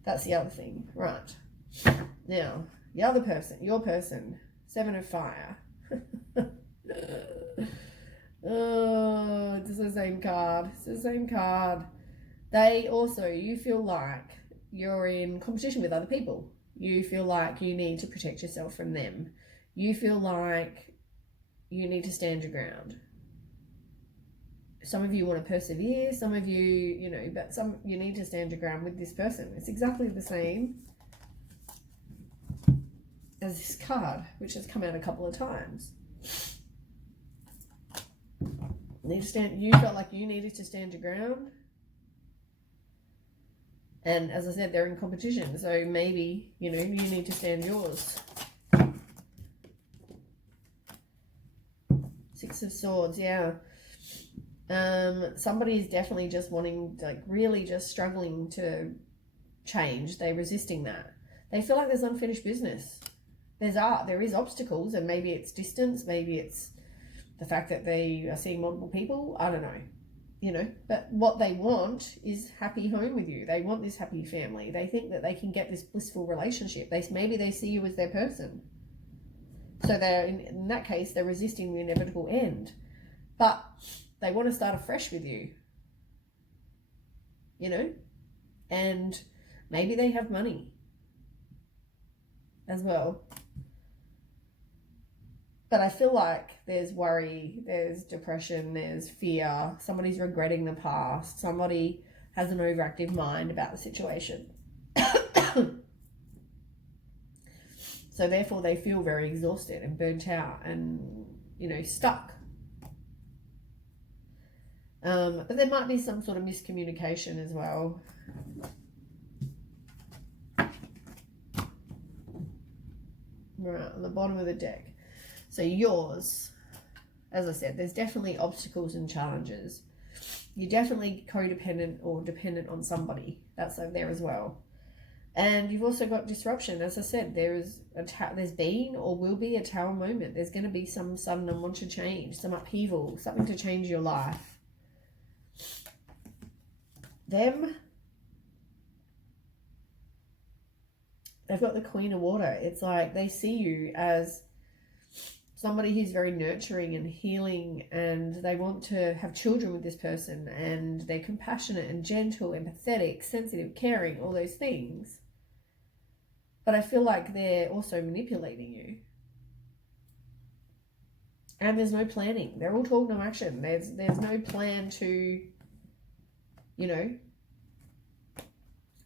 That's the other thing. Right. Now, the other person, your person, 7 of Fire. Oh, it's the same card. It's the same card. They also, you feel like you're in competition with other people. You feel like you need to protect yourself from them. You feel like you need to stand your ground. Some of you want to persevere, some of you, you know, but you need to stand your ground with this person. It's exactly the same as this card, which has come out a couple of times. You felt like you needed to stand your ground. And as I said, they're in competition, so maybe, you know, you need to stand yours. 6 of Swords, yeah. Somebody's definitely just wanting, like, really just struggling to change. They're resisting that. They feel like there's unfinished business. There is obstacles, and maybe it's distance, maybe it's the fact that they are seeing multiple people. I don't know, you know, but what they want is happy home with you. They want this happy family. They think that they can get this blissful relationship. Maybe they see you as their person. So they're, in that case, they're resisting the inevitable end. But they want to start afresh with you, you know, and maybe they have money as well. But I feel like there's worry, there's depression, there's fear. Somebody's regretting the past. Somebody has an overactive mind about the situation. So therefore they feel very exhausted and burnt out and, you know, stuck. But there might be some sort of miscommunication as well. Right, on the bottom of the deck. So yours, as I said, there's definitely obstacles and challenges. You're definitely codependent or dependent on somebody. That's over there as well. And you've also got disruption. As I said, there's been or will be a tower moment. There's going to be some sudden unwanted change, some upheaval, something to change your life. They've got the Queen of Water. It's like they see you as somebody who's very nurturing and healing, and they want to have children with this person, and they're compassionate and gentle, empathetic, sensitive, caring, all those things. But I feel like they're also manipulating you. And there's no planning. They're all talk, no action. There's no plan to, you know,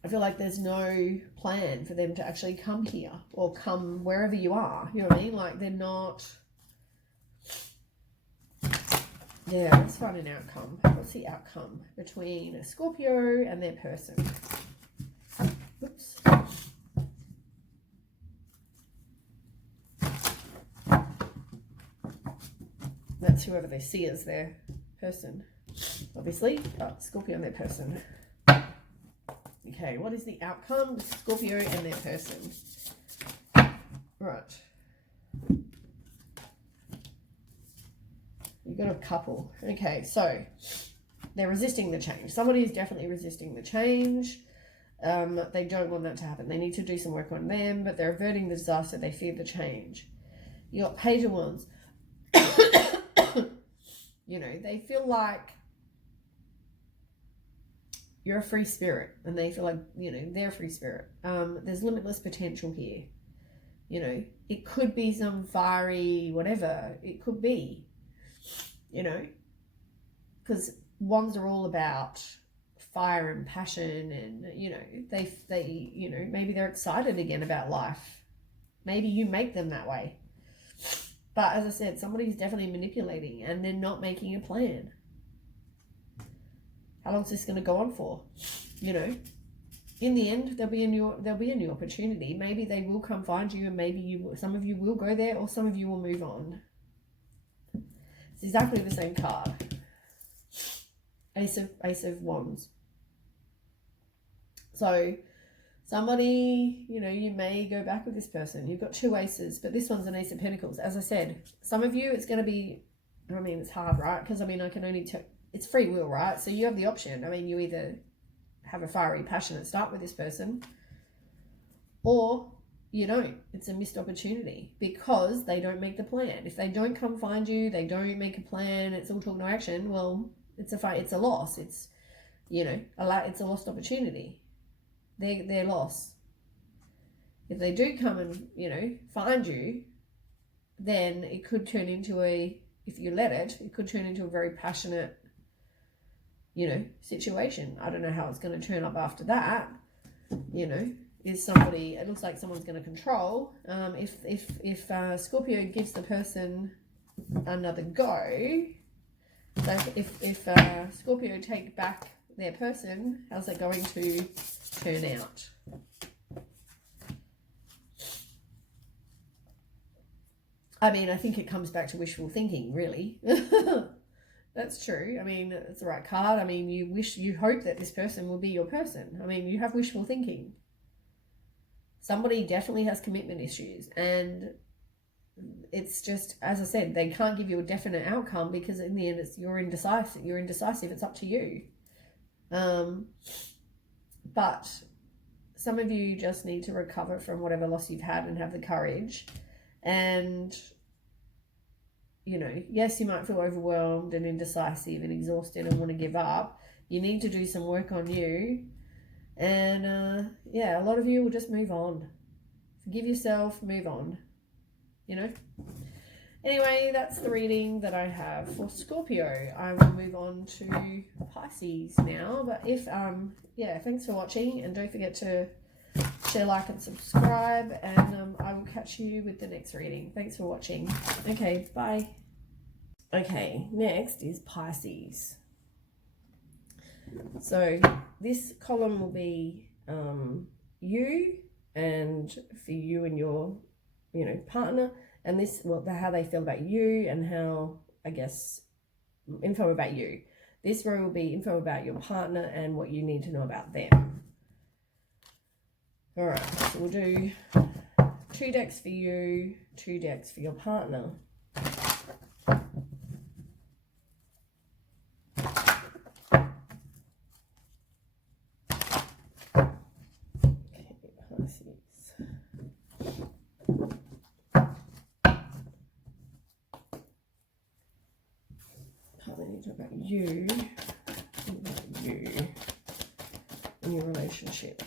I feel like there's no plan for them to actually come here or come wherever you are. You know what I mean? Like they're not Yeah, let's find an outcome. What's the outcome between a Scorpio and their person? Oops. That's whoever they see as their person, obviously, but Scorpio and their person. Okay, what is the outcome? Scorpio and their person. Right. You've got a couple. Okay, so they're resisting the change. Somebody is definitely resisting the change. They don't want that to happen. They need to do some work on them, but they're averting the disaster. They fear the change. You got Page of Wands. You know, they feel like you're a free spirit, and they feel like, you know, they're a free spirit. There's limitless potential here. You know, it could be some fiery whatever. It could be, you know, because wands are all about fire and passion, and, you know, they you know, maybe they're excited again about life. Maybe you make them that way. But as I said, somebody's definitely manipulating, and they're not making a plan. How long is this going to go on for? You know, in the end, there'll be a new opportunity. Maybe they will come find you, and maybe some of you will go there, or some of you will move on. It's exactly the same card. Ace of Wands. So somebody, you know, you may go back with this person. You've got two aces, but this one's an Ace of Pentacles. As I said, some of you, it's going to be, I mean, it's hard, right? Because, I mean, I can only, it's free will, right? So you have the option. I mean, you either have a fiery, passionate start with this person, or you don't. It's a missed opportunity because they don't make the plan. If they don't come find you, they don't make a plan, it's all talk, no action, well, it's a loss. It's, you know, it's a lost opportunity. Their loss. If they do come and, you know, find you, then it could turn into if you let it could turn into a very passionate, you know, situation. I don't know how it's going to turn up after that. You know, is somebody, it looks like someone's going to control. If Scorpio gives the person another go, so if Scorpio take back their person, how's that going to turn out? I mean, I think it comes back to wishful thinking, really. That's true. I mean, it's the right card. I mean, you hope that this person will be your person. I mean, you have wishful thinking. Somebody definitely has commitment issues, and it's just, as I said, they can't give you a definite outcome because in the end, you're indecisive. It's up to you. But some of you just need to recover from whatever loss you've had and have the courage. And, you know, yes, you might feel overwhelmed and indecisive and exhausted and want to give up. You need to do some work on you. And, yeah, a lot of you will just move on. Forgive yourself, move on, you know. Anyway, that's the reading that I have for Scorpio. I will move on to Pisces now. But yeah, thanks for watching, and don't forget to share, like, and subscribe, and I will catch you with the next reading. Thanks for watching. Okay, bye. Okay, next is Pisces. So this column will be you, and for you and your, you know, partner, and this, well, how they feel about you, and how, I guess, info about you. This row will be info about your partner and what you need to know about them. All right, so we'll do 2 decks for you, 2 decks for your partner. About you and your relationship.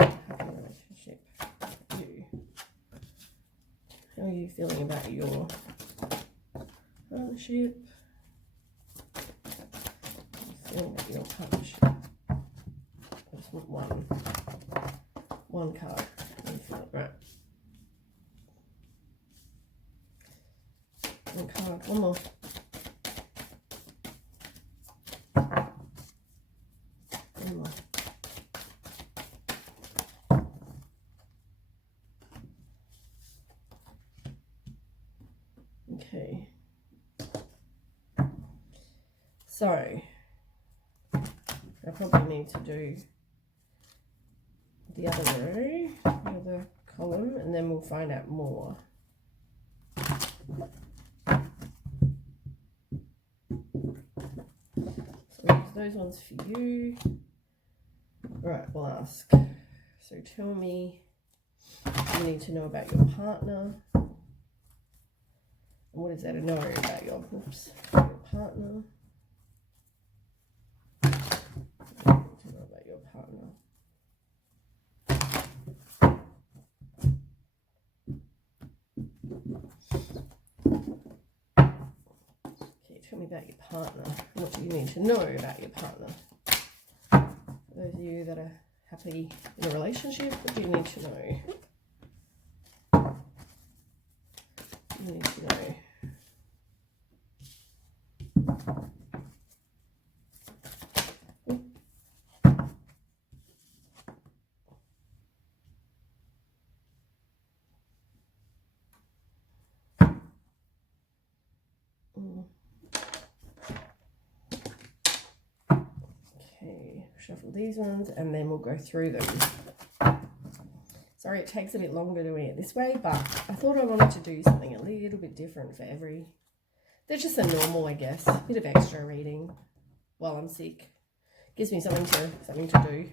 Happy relationship. You. How are you feeling about your partnership? How are you feeling about your partnership? I just want one card. Right. One card. One more. So I probably need to do the other row, the other column, and then we'll find out more. So we'll use those ones for you. Right, we'll ask. So tell me what you need to know about your partner. And what is there to know about your partner? What do you need to know about your partner? Okay, tell me about your partner. What do you need to know about your partner? For those of you that are happy in a relationship, what do you need to know? You need to know. Okay, shuffle these ones and then we'll go through them. Sorry, it takes a bit longer doing it this way, but I thought I wanted to do something a little bit different for every. They're just a normal, I guess, bit of extra reading while I'm sick. Gives me something to do.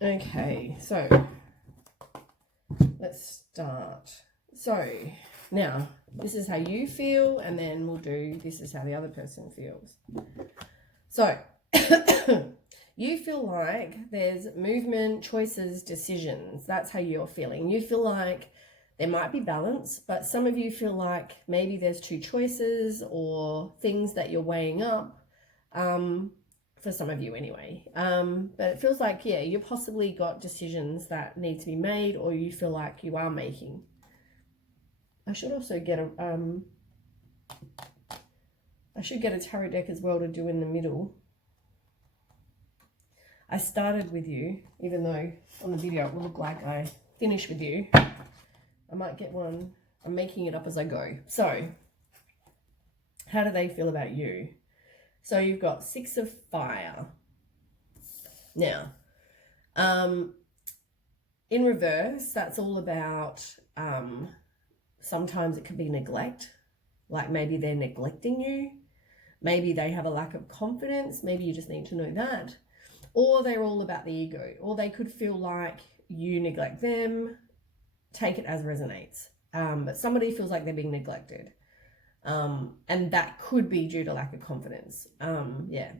Okay, so let's start. So now this is how you feel, and then we'll do this is how the other person feels. So you feel like there's movement, choices, decisions. That's how you're feeling. You feel like there might be balance, but some of you feel like maybe there's two choices or things that you're weighing up, for some of you anyway. But it feels like, yeah, you possibly got decisions that need to be made or you feel like you are making. I should also get a tarot deck as well to do in the middle. I started with you, even though on the video it will look like I finished with you. I might get one. I'm making it up as I go. So, how do they feel about you? So you've got 6 of Fire. Now, in reverse, that's all about, sometimes it could be neglect. Like maybe they're neglecting you. Maybe they have a lack of confidence. Maybe you just need to know that. Or they're all about the ego. Or they could feel like you neglect them. Take it as resonates. But somebody feels like they're being neglected. And that could be due to lack of confidence. Yeah.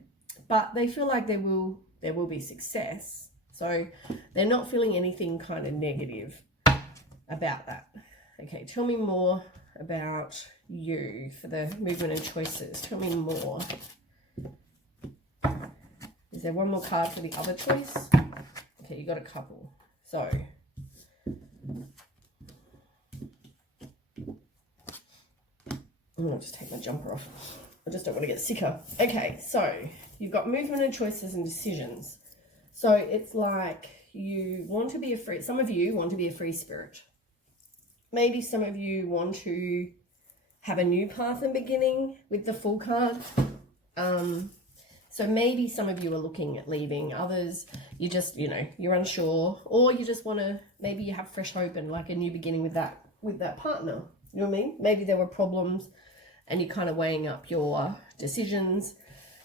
But they feel like there will be success. So they're not feeling anything kind of negative about that. Okay, tell me more about you for the movement and choices. Tell me more. Is there one more card for the other choice? Okay, you got a couple. So I'm going to just take my jumper off. I just don't want to get sicker. Okay, so you've got movement and choices and decisions. So it's like you want to be a free, some of you want to be a free spirit. Maybe some of you want to have a new path and beginning with the Fool card. So maybe some of you are looking at leaving. Others, you just, you're unsure. Or you just want to, maybe you have fresh hope and like a new beginning with that partner. You know what I mean? Maybe there were problems and you're kind of weighing up your decisions.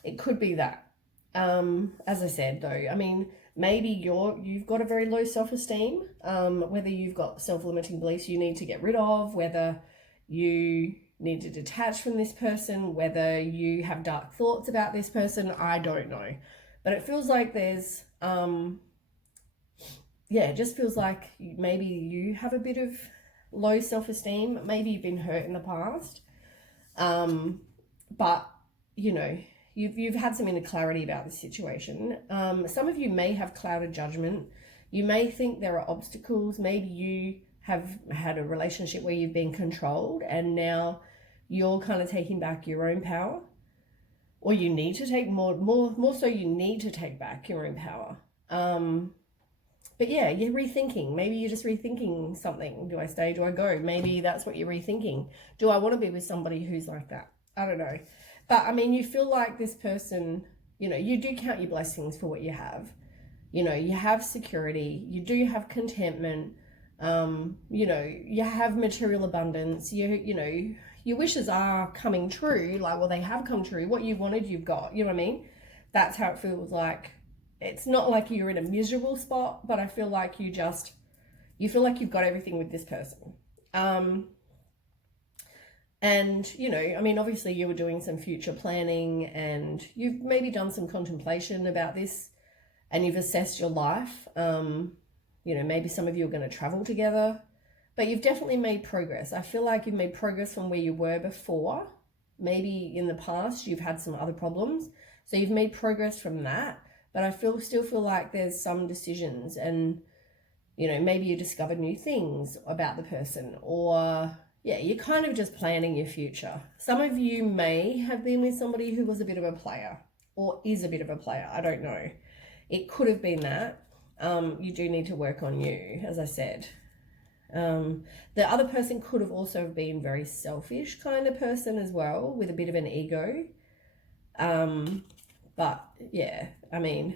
It could be that. As I said, though, I mean, maybe you've got a very low self-esteem, whether you've got self-limiting beliefs you need to get rid of, whether you need to detach from this person, whether you have dark thoughts about this person, I don't know. But it feels like there's, it just feels like maybe you have a bit of low self-esteem. Maybe you've been hurt in the past. But, you've had some inner clarity about the situation. Some of you may have clouded judgment. You may think there are obstacles. Maybe you have had a relationship where you've been controlled and now you're kind of taking back your own power, or you need to take more so you need to take back your own power. But But yeah, you're rethinking. Maybe you're just rethinking something. Do I stay? Do I go? Maybe that's what you're rethinking. Do I want to be with somebody who's like that? I don't know. But I mean, you feel like this person, you know, you do count your blessings for what you have. You know, you have security, you do have contentment, you know, you have material abundance, you know, your wishes are coming true, like, well, they have come true. What you wanted, you've got, you know what I mean? That's how it feels like. It's not like you're in a miserable spot, but I feel like you feel like you've got everything with this person. And, you know, I mean, obviously you were doing some future planning and you've maybe done some contemplation about this and you've assessed your life. You know, maybe some of you are going to travel together, but you've definitely made progress. I feel like you've made progress from where you were before. Maybe in the past you've had some other problems. So you've made progress from that, but I still feel like there's some decisions and, you know, maybe you discovered new things about the person or, yeah, you're kind of just planning your future. Some of you may have been with somebody who was a bit of a player or is a bit of a player. I don't know. It could have been that. You do need to work on you, as I said. The other person could have also been very selfish kind of person as well, with a bit of an ego. But yeah, I mean,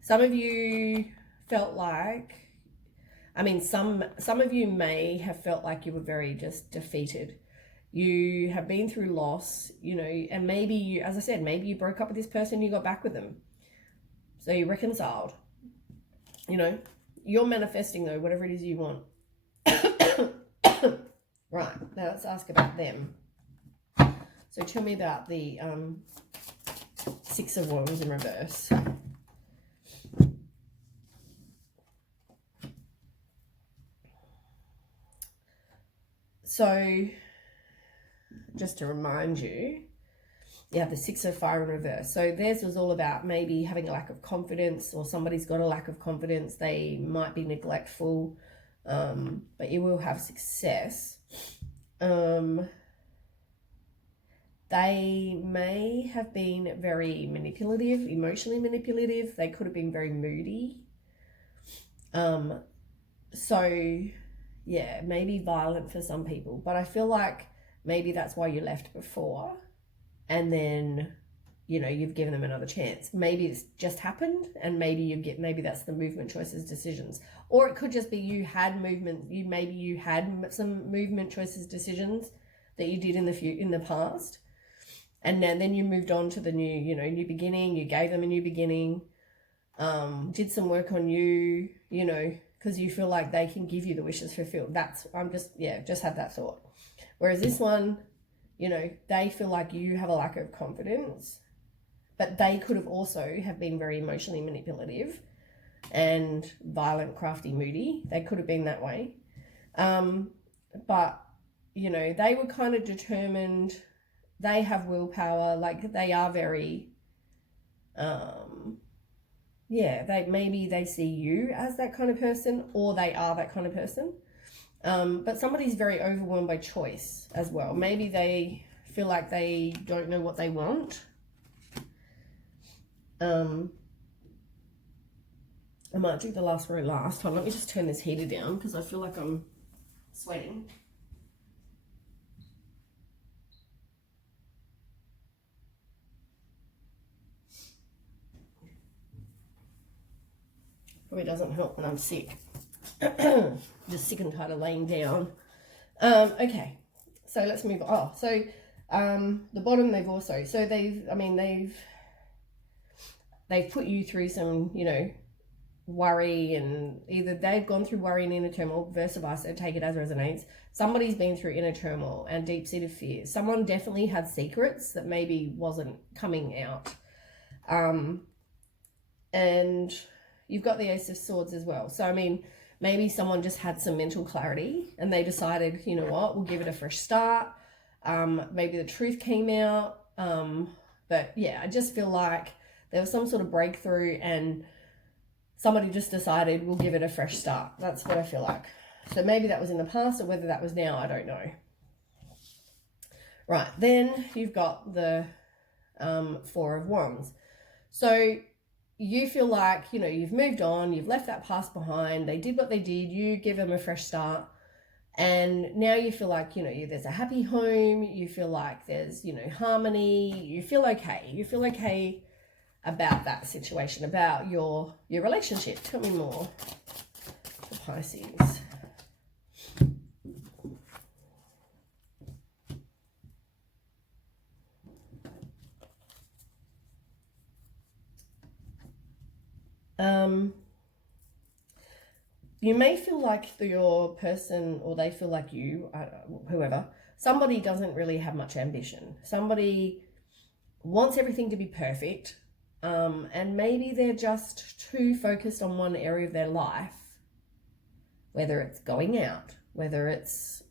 some of you felt like, I mean, some of you may have felt like you were very just defeated. You have been through loss, you know, and maybe you, as I said, maybe you broke up with this person, you got back with them. So you reconciled. You know, you're manifesting though, whatever it is you want. Right, now let's ask about them. So tell me about the Six of Wands in reverse. So just to remind you, you have the Six of Fire in reverse. So theirs was all about maybe having a lack of confidence, or somebody's got a lack of confidence. They might be neglectful, but you will have success. They may have been very manipulative, emotionally manipulative. They could have been very moody. So yeah, maybe violent for some people, but I feel like maybe that's why you left before. And then, you know, you've given them another chance. Maybe it's just happened and maybe that's the movement, choices, decisions. Or it could just be you had movement, maybe you had some movement, choices, decisions that you did in the past. And then you moved on to the new, you know, new beginning. You gave them a new beginning, did some work on you, you know, because you feel like they can give you the wishes fulfilled. Just had that thought. Whereas this one, you know, they feel like you have a lack of confidence, but they could have also have been very emotionally manipulative and violent, crafty, moody. They could have been that way. But, you know, they were kind of determined. They have willpower. Like, they are very, they see you as that kind of person, or they are that kind of person. But somebody's very overwhelmed by choice as well. Maybe they feel like they don't know what they want. I might do the last row last. Hold on, let me just turn this heater down because I feel like I'm sweating. Probably doesn't help when I'm sick. Just sick and tired of laying down. Okay, so let's move on. The bottom, they've put you through some, you know, worry, and either they've gone through worry and inner turmoil, vice versa, take it as resonates. Somebody's been through inner turmoil and deep-seated fear. Someone definitely had secrets that maybe wasn't coming out. And you've got the Ace of Swords as well. So, I mean, maybe someone just had some mental clarity and they decided, you know what, we'll give it a fresh start. Maybe the truth came out. But yeah, I just feel like there was some sort of breakthrough and somebody just decided we'll give it a fresh start. That's what I feel like. So maybe that was in the past, or whether that was now, I don't know. Right, then you've got the Four of Wands. So you feel like, you know, you've moved on, you've left that past behind, they did what they did, you give them a fresh start, and now you feel like, you know, there's a happy home, you feel like there's, you know, harmony, you feel okay about that situation, about your relationship. Tell me more for Pisces. You may feel like your person, or they feel like you, whoever, somebody doesn't really have much ambition. Somebody wants everything to be perfect, and maybe they're just too focused on one area of their life, whether it's going out, whether it's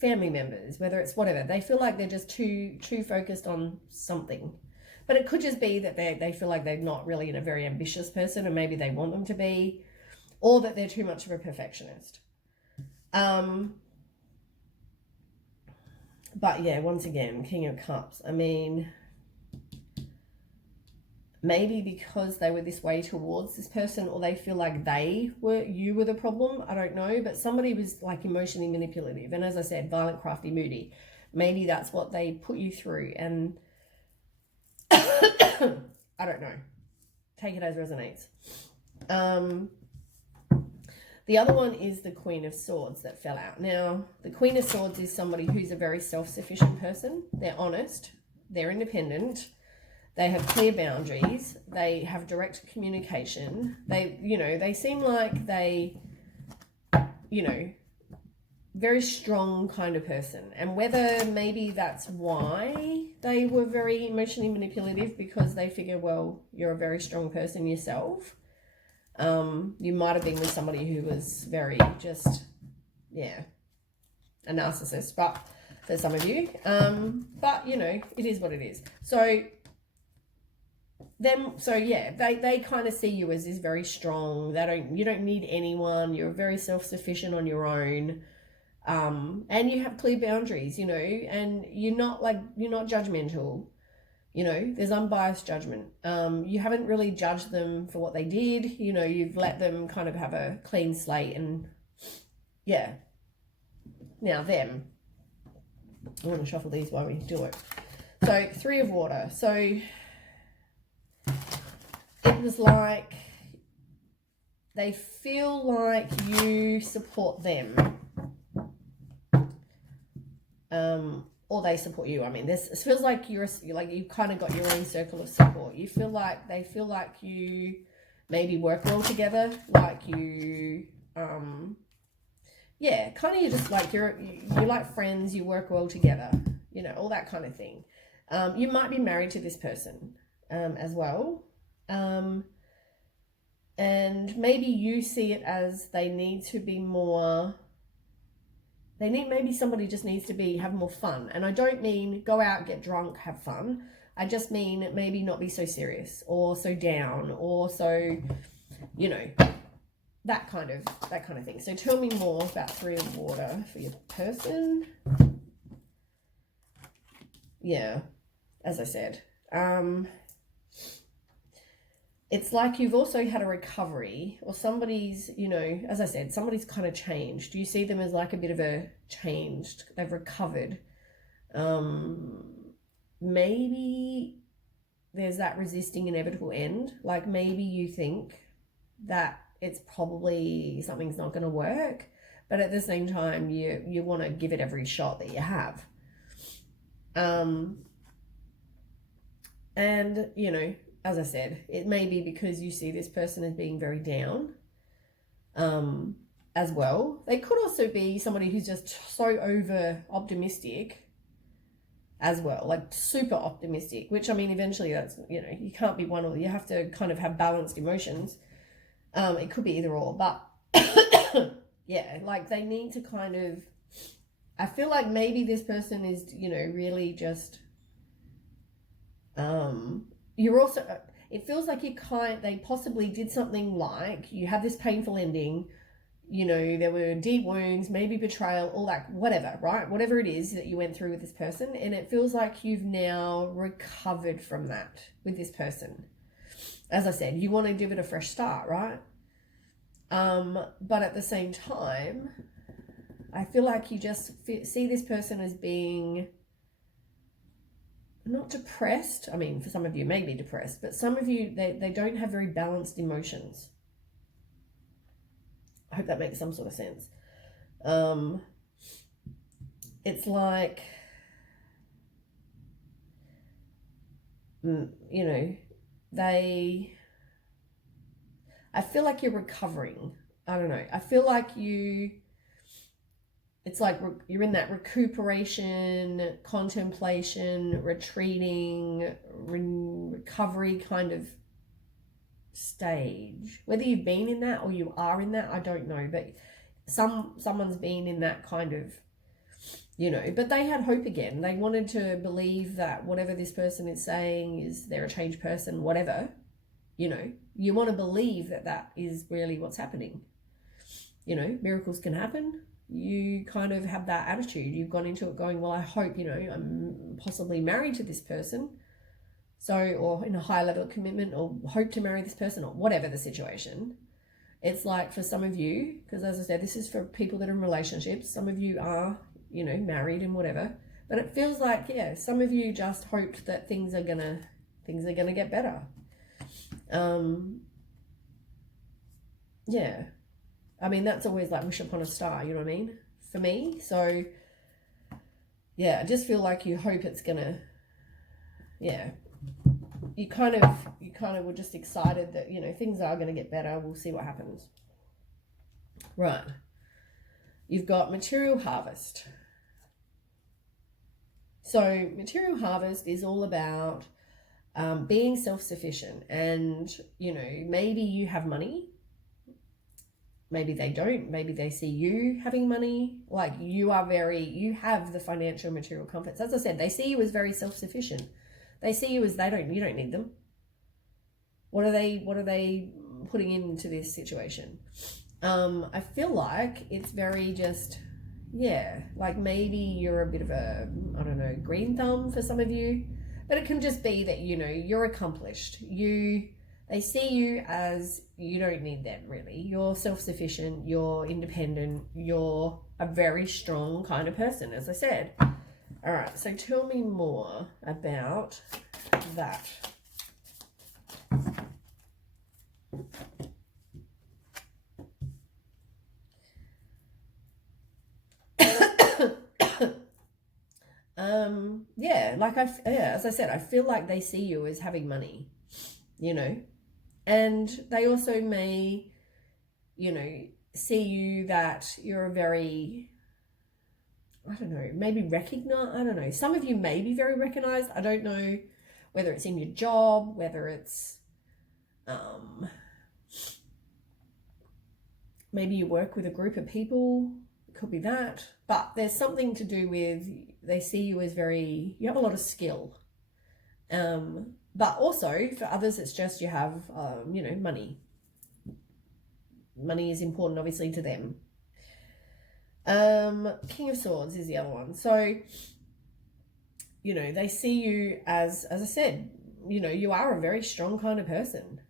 family members, whether it's whatever. They feel like they're just too focused on something. But it could just be that they feel like they're not really a very ambitious person, and maybe they want them to be, or that they're too much of a perfectionist. But yeah, once again, King of Cups. I mean, maybe because they were this way towards this person, or they feel like you were the problem. I don't know, but somebody was like emotionally manipulative. And as I said, violent, crafty, moody. Maybe that's what they put you through. And I don't know. Take it as resonates. The other one is the Queen of Swords that fell out. Now, the Queen of Swords is somebody who's a very self-sufficient person. They're honest. They're independent. They have clear boundaries. They have direct communication. They seem like they, very strong kind of person. And whether maybe that's why they were very emotionally manipulative, because they figure, well, you're a very strong person yourself. You might have been with somebody who was very just, a narcissist, but for some of you, but it is what it is. So they kind of see you as this very strong. You don't need anyone. You're very self-sufficient on your own, and you have clear boundaries, and you're not judgmental. There's unbiased judgment. You haven't really judged them for what they did. You've let them kind of have a clean slate. And yeah. Now them. I want to shuffle these while we do it. So 3 of Water. So it was like they feel like you support them. Or they support you. I mean, it feels like you've kind of got your own circle of support. They feel like you maybe work well together, like you, kind of you're just like, you're like friends, you work well together, all that kind of thing. You might be married to this person, as well. And maybe you see it as they need to be more... maybe somebody just needs to have more fun. And I don't mean go out, get drunk, have fun. I just mean maybe not be so serious or so down or so, that kind of thing. So tell me more about 3 of Water for your person. Yeah, as I said, it's like you've also had a recovery, or somebody's, as I said, somebody's kind of changed. Do you see them as like a bit of a changed? They've recovered. Maybe there's that resisting inevitable end. Like maybe you think that it's probably something's not going to work, but at the same time, you want to give it every shot that you have. And, as I said, it may be because you see this person as being very down, as well. They could also be somebody who's just so over optimistic as well, like super optimistic, which, I mean, eventually that's, you can't be one or you have to kind of have balanced emotions. It could be either or, but yeah, like they need to kind of, I feel like maybe this person is, really just, you're also, it feels like they possibly did something, like you have this painful ending, there were deep wounds, maybe betrayal, all that, whatever, right? Whatever it is that you went through with this person. And it feels like you've now recovered from that with this person. as I said, you want to give it a fresh start, right? But at the same time, I feel like you just see this person as being not depressed. I mean, for some of you, maybe depressed, but some of you, they don't have very balanced emotions. I hope that makes some sort of sense. It's like, you know, I feel like you're recovering. I don't know. I feel like it's like you're in that recuperation, contemplation, retreating, recovery kind of stage. Whether you've been in that or you are in that, I don't know. But someone's been in that kind of, you know, but they had hope again. They wanted to believe that whatever this person is saying is they're a changed person, whatever, you know, you want to believe that that is really what's happening. You know, miracles can happen. You kind of have that attitude. You've gone into it going, well, I hope, you know, I'm possibly married to this person. So, or in a high level of commitment, or hope to marry this person, or whatever the situation. It's like for some of you, because as I said, this is for people that are in relationships. Some of you are, you know, married and whatever. But it feels like, yeah, some of you just hoped that things are gonna get better. Yeah. I mean, that's always like wish upon a star, you know what I mean? For me. So, yeah, I just feel like you hope it's gonna, yeah. You kind of were just excited that, you know, things are going to get better. We'll see what happens. Right. You've got material harvest. So material harvest is all about being self-sufficient, and, you know, maybe you have money. Maybe they don't. Maybe they see you having money. Like you have the financial and material comforts. As I said, they see you as very self-sufficient. They see you as you don't need them. What are they putting into this situation? I feel like it's very just, yeah, like maybe you're a bit of a, I don't know, green thumb for some of you, but it can just be that, you know, you're accomplished. They see you as you don't need them really. You're self-sufficient, you're independent, you're a very strong kind of person, as I said. All right, so tell me more about that. Yeah, like as I said, I feel like they see you as having money, you know, and they also may, you know, see you that you're a very, I don't know, maybe recognized. I don't know. Some of you may be very recognized. I don't know whether it's in your job, whether it's maybe you work with a group of people. It could be that. But there's something to do with, they see you as you have a lot of skill. But also for others, it's just you have, you know, money. Money is important, obviously, to them. King of Swords is the other one. So, you know, they see you as I said, you know, you are a very strong kind of person.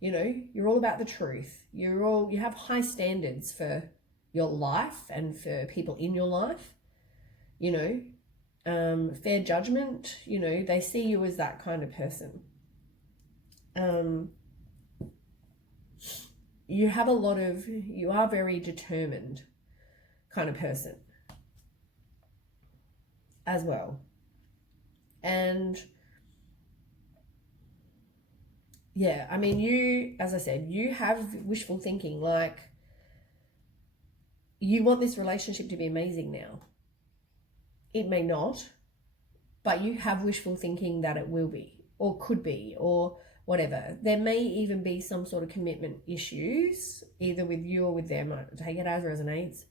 You know, you're all about the truth. You have high standards for your life and for people in your life. You know, fair judgment. You know, they see you as that kind of person. You are very determined kind of person as well. And yeah, I mean, as I said, you have wishful thinking, like you want this relationship to be amazing now. It may not, but you have wishful thinking that it will be, or could be, or whatever. There may even be some sort of commitment issues, either with you or with them. I take it as resonates.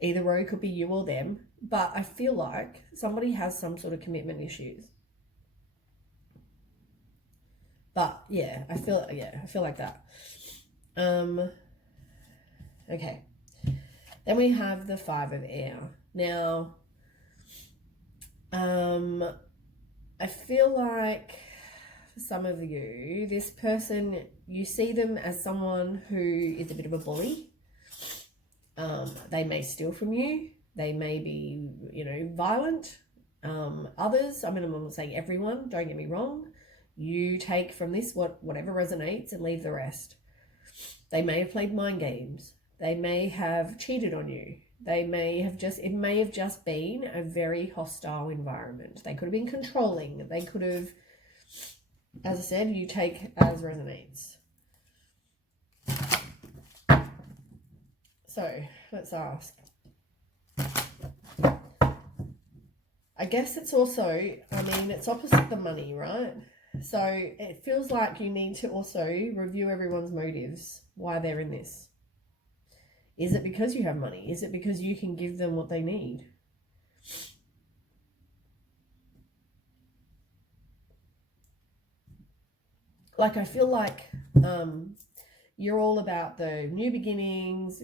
Either way, it could be you or them. But I feel like somebody has some sort of commitment issues. But yeah, I feel like that. Okay. Then we have the Five of Air. Now, I feel like some of you, this person, you see them as someone who is a bit of a bully. They may steal from you. They may be, violent. Others, I'm not saying everyone, don't get me wrong. You take from this whatever resonates and leave the rest. They may have played mind games. They may have cheated on you. It may have just been a very hostile environment. They could have been controlling. They could have, as I said, you take as resonates. So let's ask. I guess it's also, it's opposite the money, right? So it feels like you need to also review everyone's motives, why they're in this. Is it because you have money? Is it because you can give them what they need? Like, I feel like you're all about the new beginnings,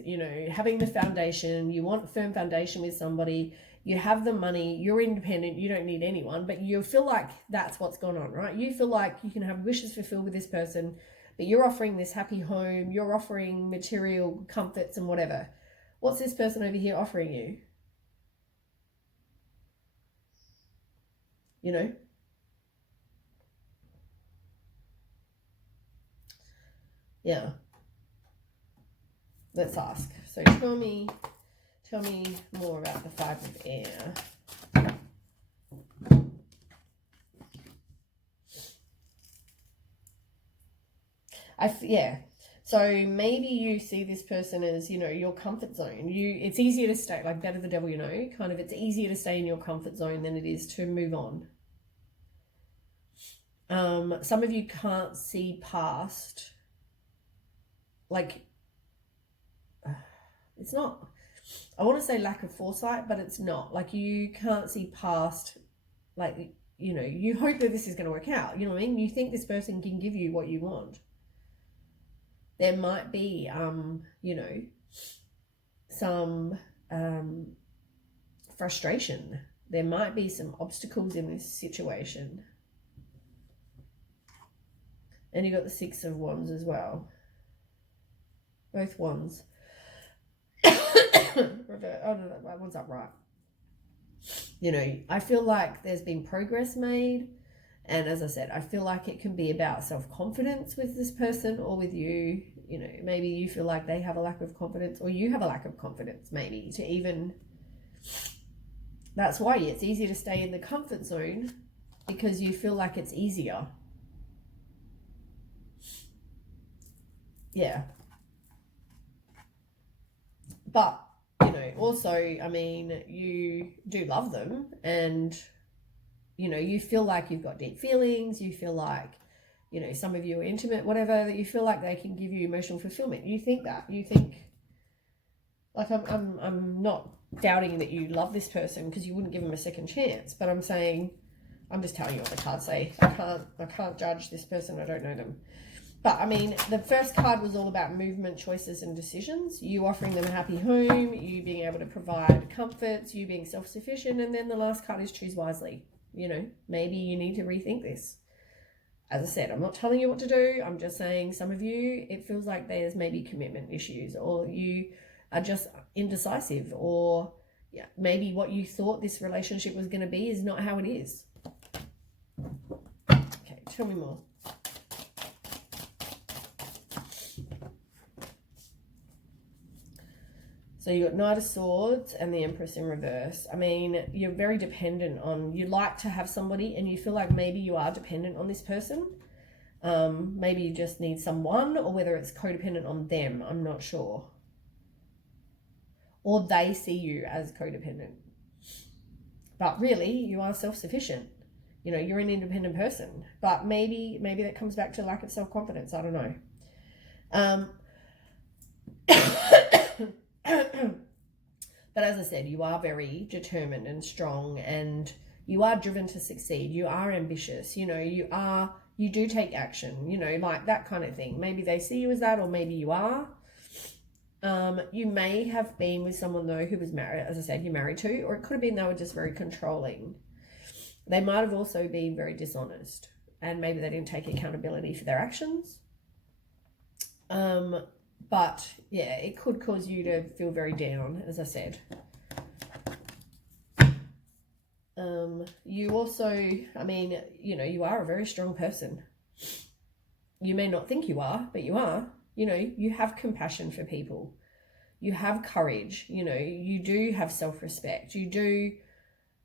having the foundation. You want a firm foundation with somebody. You have the money. You're independent. You don't need anyone. But you feel like that's what's going on, right? You feel like you can have wishes fulfilled with this person, but you're offering this happy home. You're offering material comforts and whatever. What's this person over here offering you? Yeah. Let's ask. So tell me more about the Five of Air. So maybe you see this person as, your comfort zone. It's easier to stay, like better the devil you know, kind of, it's easier to stay in your comfort zone than it is to move on. Some of you can't see past, like, it's not, I want to say lack of foresight, but it's not. Like, you can't see past, like, you hope that this is going to work out. You know what I mean? You think this person can give you what you want. There might be, some frustration. There might be some obstacles in this situation. And you got the Six of Wands as well. Both wands. Revert. Oh, no, that one's upright. I feel like there's been progress made. And as I said, I feel like it can be about self-confidence with this person or with you. Maybe you feel like they have a lack of confidence, or you have a lack of confidence, maybe, to even... That's why it's easier to stay in the comfort zone, because you feel like it's easier. Yeah. But, also, you do love them, and, you feel like you've got deep feelings. You feel like, some of you are intimate, whatever, that you feel like they can give you emotional fulfillment. You think that. You think, like, I'm not doubting that you love this person, because you wouldn't give them a second chance, but I'm saying, I'm just telling you what the cards say. I can't judge this person. I don't know them. But, the first card was all about movement, choices, and decisions. You offering them a happy home, you being able to provide comforts, you being self-sufficient, and then the last card is choose wisely. Maybe you need to rethink this. As I said, I'm not telling you what to do. I'm just saying, some of you, it feels like there's maybe commitment issues, or you are just indecisive, or maybe what you thought this relationship was going to be is not how it is. Okay, tell me more. So you got Knight of Swords and the Empress in reverse. You're very dependent on, you like to have somebody, and you feel like maybe you are dependent on this person. Maybe you just need someone, or whether it's codependent on them, I'm not sure. Or they see you as codependent. But really, you are self-sufficient. You're an independent person. But maybe that comes back to lack of self-confidence. I don't know. But as I said, you are very determined and strong, and you are driven to succeed. You are ambitious. You do take action, like that kind of thing. Maybe they see you as that, or maybe you are. You may have been with someone, though, who was married, as I said, you're married to, or it could have been they were just very controlling. They might have also been very dishonest. and maybe they didn't take accountability for their actions. But yeah, it could cause you to feel very down, as I said. You also, I mean, you know, you are a very strong person. You may not think you are, but you are. You know, you have compassion for people. You have courage. You know, you do have self-respect. You do,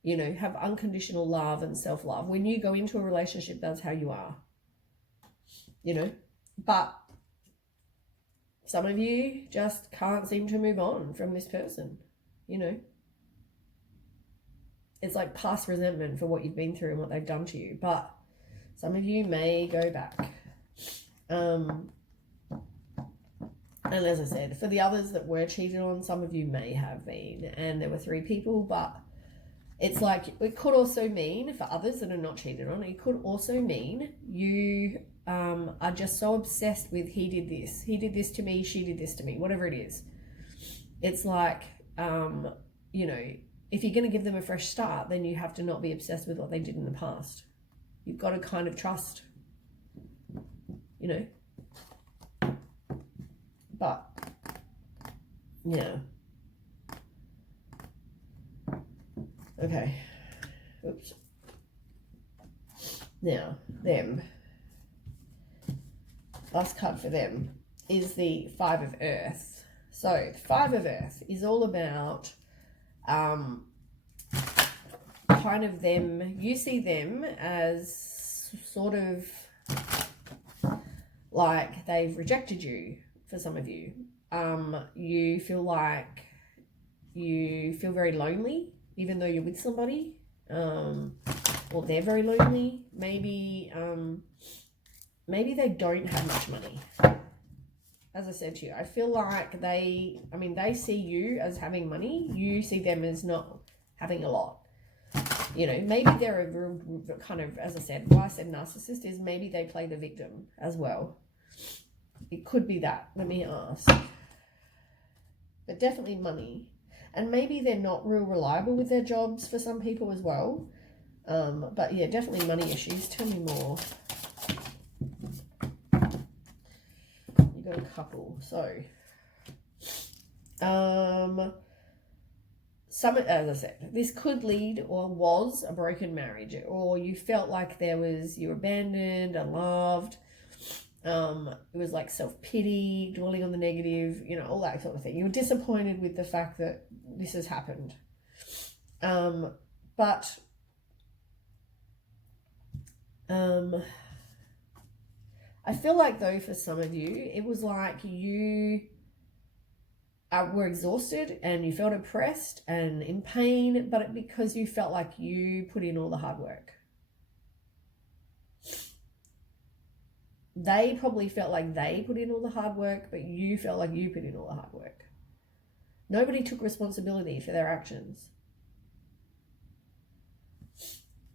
you know, have unconditional love and self-love. When you go into a relationship, that's how you are. You know, but some of you just can't seem to move on from this person, you know. It's like past resentment for what you've been through and what they've done to you. But some of you may go back. And as I said, for the others that were cheated on, some of you may have been. And there were 3 people, but it's like, it could also mean, for others that are not cheated on, it could also mean you are just so obsessed with he did this to me, she did this to me, whatever it is. It's like, you know, if you're going to give them a fresh start, then you have to not be obsessed with what they did in the past. You've got to kind of trust, you know. But, yeah. Okay. Oops. Now, them. Last card for them is the 5 of Earth. So, the 5 of Earth is all about kind of them, you see them as sort of like they've rejected you for some of you. You feel like you feel very lonely, even though you're with somebody, or they're very lonely. Maybe they don't have much money. As I said to you, I feel like they see you as having money. You see them as not having a lot. You know, maybe they're a real kind of, as I said, why I said narcissist is maybe they play the victim as well. It could be that. Let me ask. But definitely money. And maybe they're not real reliable with their jobs for some people as well. But yeah, definitely money issues. Tell me more. You got a couple. So, as I said, this could lead or was a broken marriage, or you felt like you were abandoned, unloved. It was like self-pity, dwelling on the negative, you know, all that sort of thing. You were disappointed with the fact that this has happened. But I feel like, though, for some of you, it was like you were exhausted and you felt oppressed and in pain, but because you felt like you put in all the hard work. They probably felt like they put in all the hard work, but you felt like you put in all the hard work. Nobody took responsibility for their actions.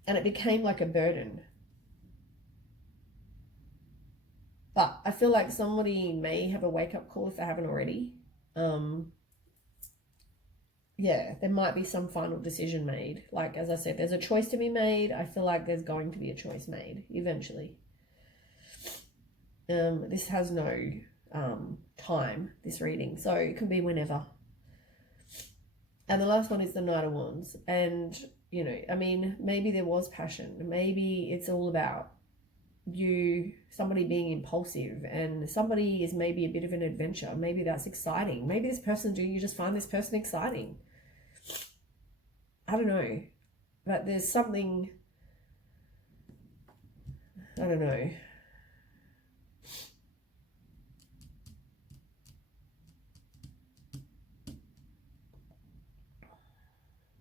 And it became like a burden. But I feel like somebody may have a wake-up call if they haven't already. Yeah, there might be some final decision made. Like, as I said, there's a choice to be made. I feel like there's going to be a choice made eventually. This has no time, this reading, so it can be whenever. And the last one is the Knight of Wands. And, you know, I mean, maybe there was passion. Maybe it's all about somebody being impulsive, and somebody is maybe a bit of an adventure. Maybe that's exciting. Maybe you just find this person exciting. I don't know. But there's something, I don't know.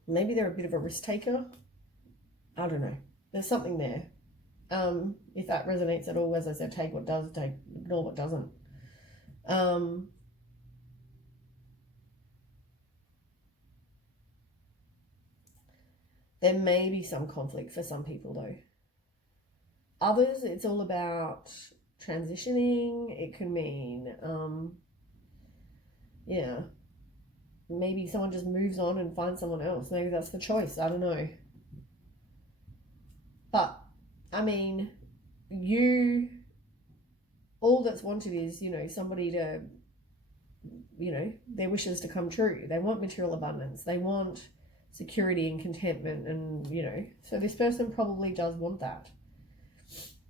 Maybe they're a bit of a risk taker. I don't know. There's something there. If that resonates at all, as I said, take what does, ignore what doesn't. There may be some conflict for some people, though. Others, it's all about transitioning. It can mean, yeah, maybe someone just moves on and finds someone else. Maybe that's the choice. I don't know. But, I mean, all that's wanted is, somebody to, their wishes to come true. They want material abundance. They want security and contentment, and, so this person probably does want that.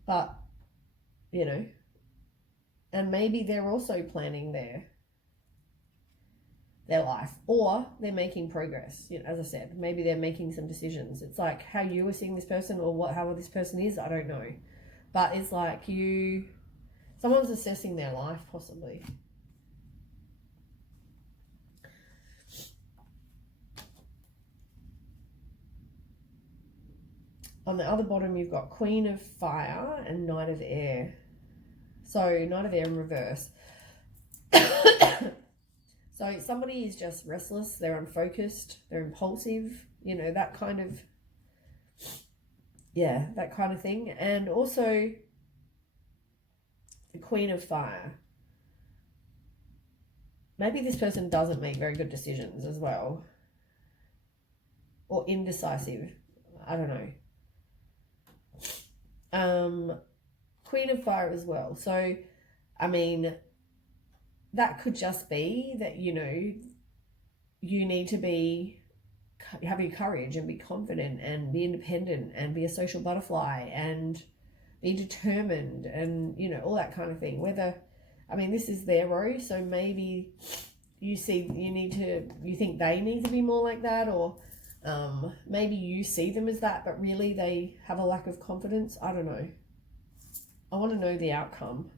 But, and maybe they're also planning their life, or they're making progress. As I said, maybe they're making some decisions. It's like how you were seeing this person, or how this person is, I don't know. But it's like someone's assessing their life, possibly. On the other bottom, you've got Queen of Fire and Knight of Air. So Knight of Air in reverse. So somebody is just restless, they're unfocused, they're impulsive, that kind of, that kind of thing. And also the Queen of Fire. Maybe this person doesn't make very good decisions as well. Or indecisive. I don't know. Queen of Fire as well. So, I mean, that could just be that, you need to have your courage and be confident and be independent and be a social butterfly and be determined and, all that kind of thing. This is their rose, so maybe you think they need to be more like that, or maybe you see them as that, but really they have a lack of confidence. I don't know. I want to know the outcome.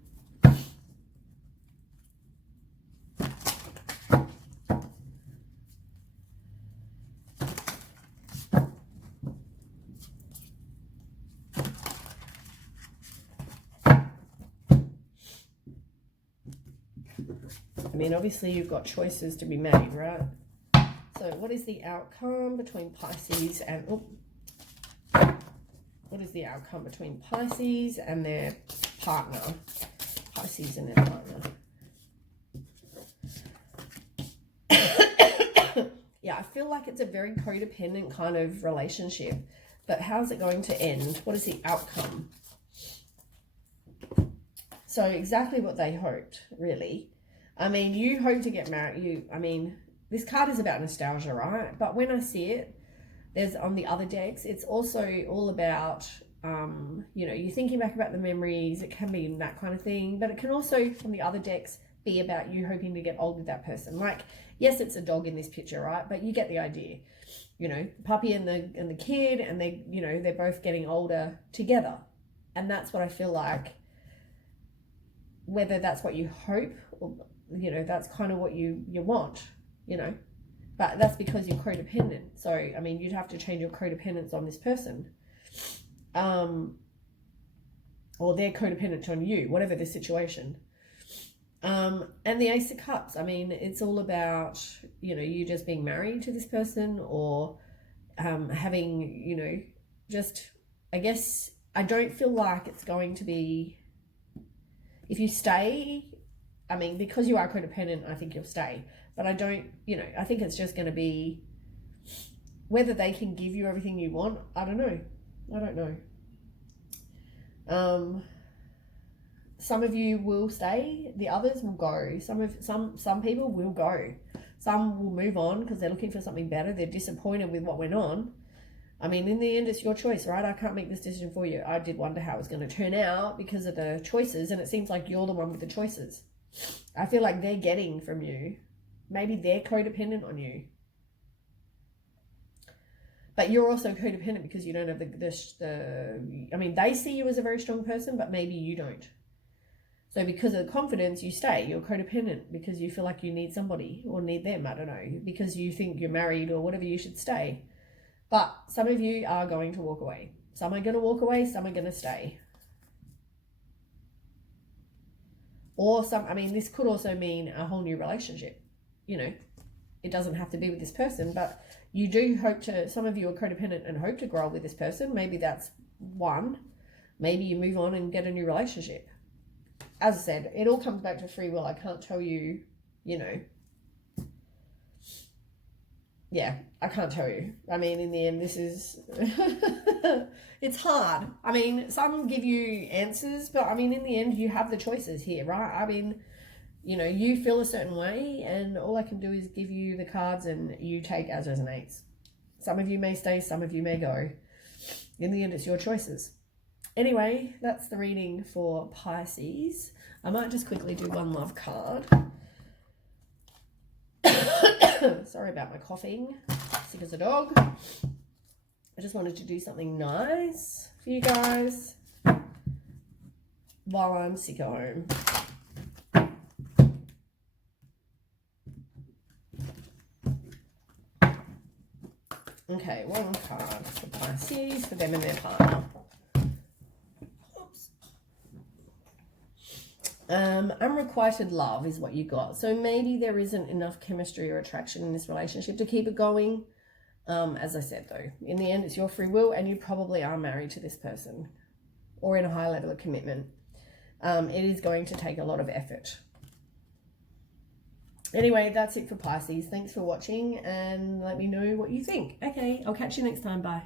Obviously you've got choices to be made, right? So what is the outcome between Pisces and... what is the outcome between Pisces and their partner? Pisces and their partner. Yeah, I feel like it's a very codependent kind of relationship. But how's it going to end? What is the outcome? So exactly what they hoped, really. You hope to get married. This card is about nostalgia, right? But when I see it, there's on the other decks, it's also all about, you're thinking back about the memories. It can be that kind of thing. But it can also, from the other decks, be about you hoping to get old with that person. Like, yes, it's a dog in this picture, right? But you get the idea. Puppy and the kid, and they're both getting older together. And that's what I feel like, whether that's what you hope or, that's kind of what you want, but that's because you're codependent. So, you'd have to change your codependence on this person. Or they're codependent on you, whatever the situation. And the Ace of Cups, it's all about, you just being married to this person, or having, I guess, I don't feel like it's going to be, if you stay, because you are codependent, I think you'll stay. But I don't, I think it's just going to be whether they can give you everything you want. I don't know. Some of you will stay, the others will go. Some people will go. Some will move on because they're looking for something better. They're disappointed with what went on. In the end, it's your choice, right? I can't make this decision for you. I did wonder how it was going to turn out because of the choices, and it seems like you're the one with the choices. I feel like they're getting from you. Maybe they're codependent on you. But you're also codependent because you don't have they see you as a very strong person, but maybe you don't. So because of the confidence, you stay. You're codependent because you feel like you need somebody or need them, I don't know, because you think you're married or whatever, you should stay. But some of you are going to walk away. Some are going to walk away, some are going to stay. Or this could also mean a whole new relationship. It doesn't have to be with this person, but you do hope to, some of you are codependent and hope to grow with this person. Maybe that's one. Maybe you move on and get a new relationship. As I said, it all comes back to free will. I can't tell you, yeah, I can't tell you. I mean, in the end, this is, it's hard. I mean, some give you answers, but I mean, in the end, you have the choices here, right? I mean, you know, you feel a certain way, and all I can do is give you the cards and you take as resonates. Some of you may stay, some of you may go. In the end, it's your choices. Anyway, that's the reading for Pisces. I might just quickly do one love card. Sorry about my coughing. Sick as a dog. I just wanted to do something nice for you guys while I'm sick at home. Okay, one card for Pisces, for them and their partner. Oops. Unrequited love is what you got. So maybe there isn't enough chemistry or attraction in this relationship to keep it going. As I said, though, in the end, it's your free will, and you probably are married to this person or in a high level of commitment. It is going to take a lot of effort. Anyway, that's it for Pisces. Thanks for watching, and let me know what you think. Okay, I'll catch you next time. Bye.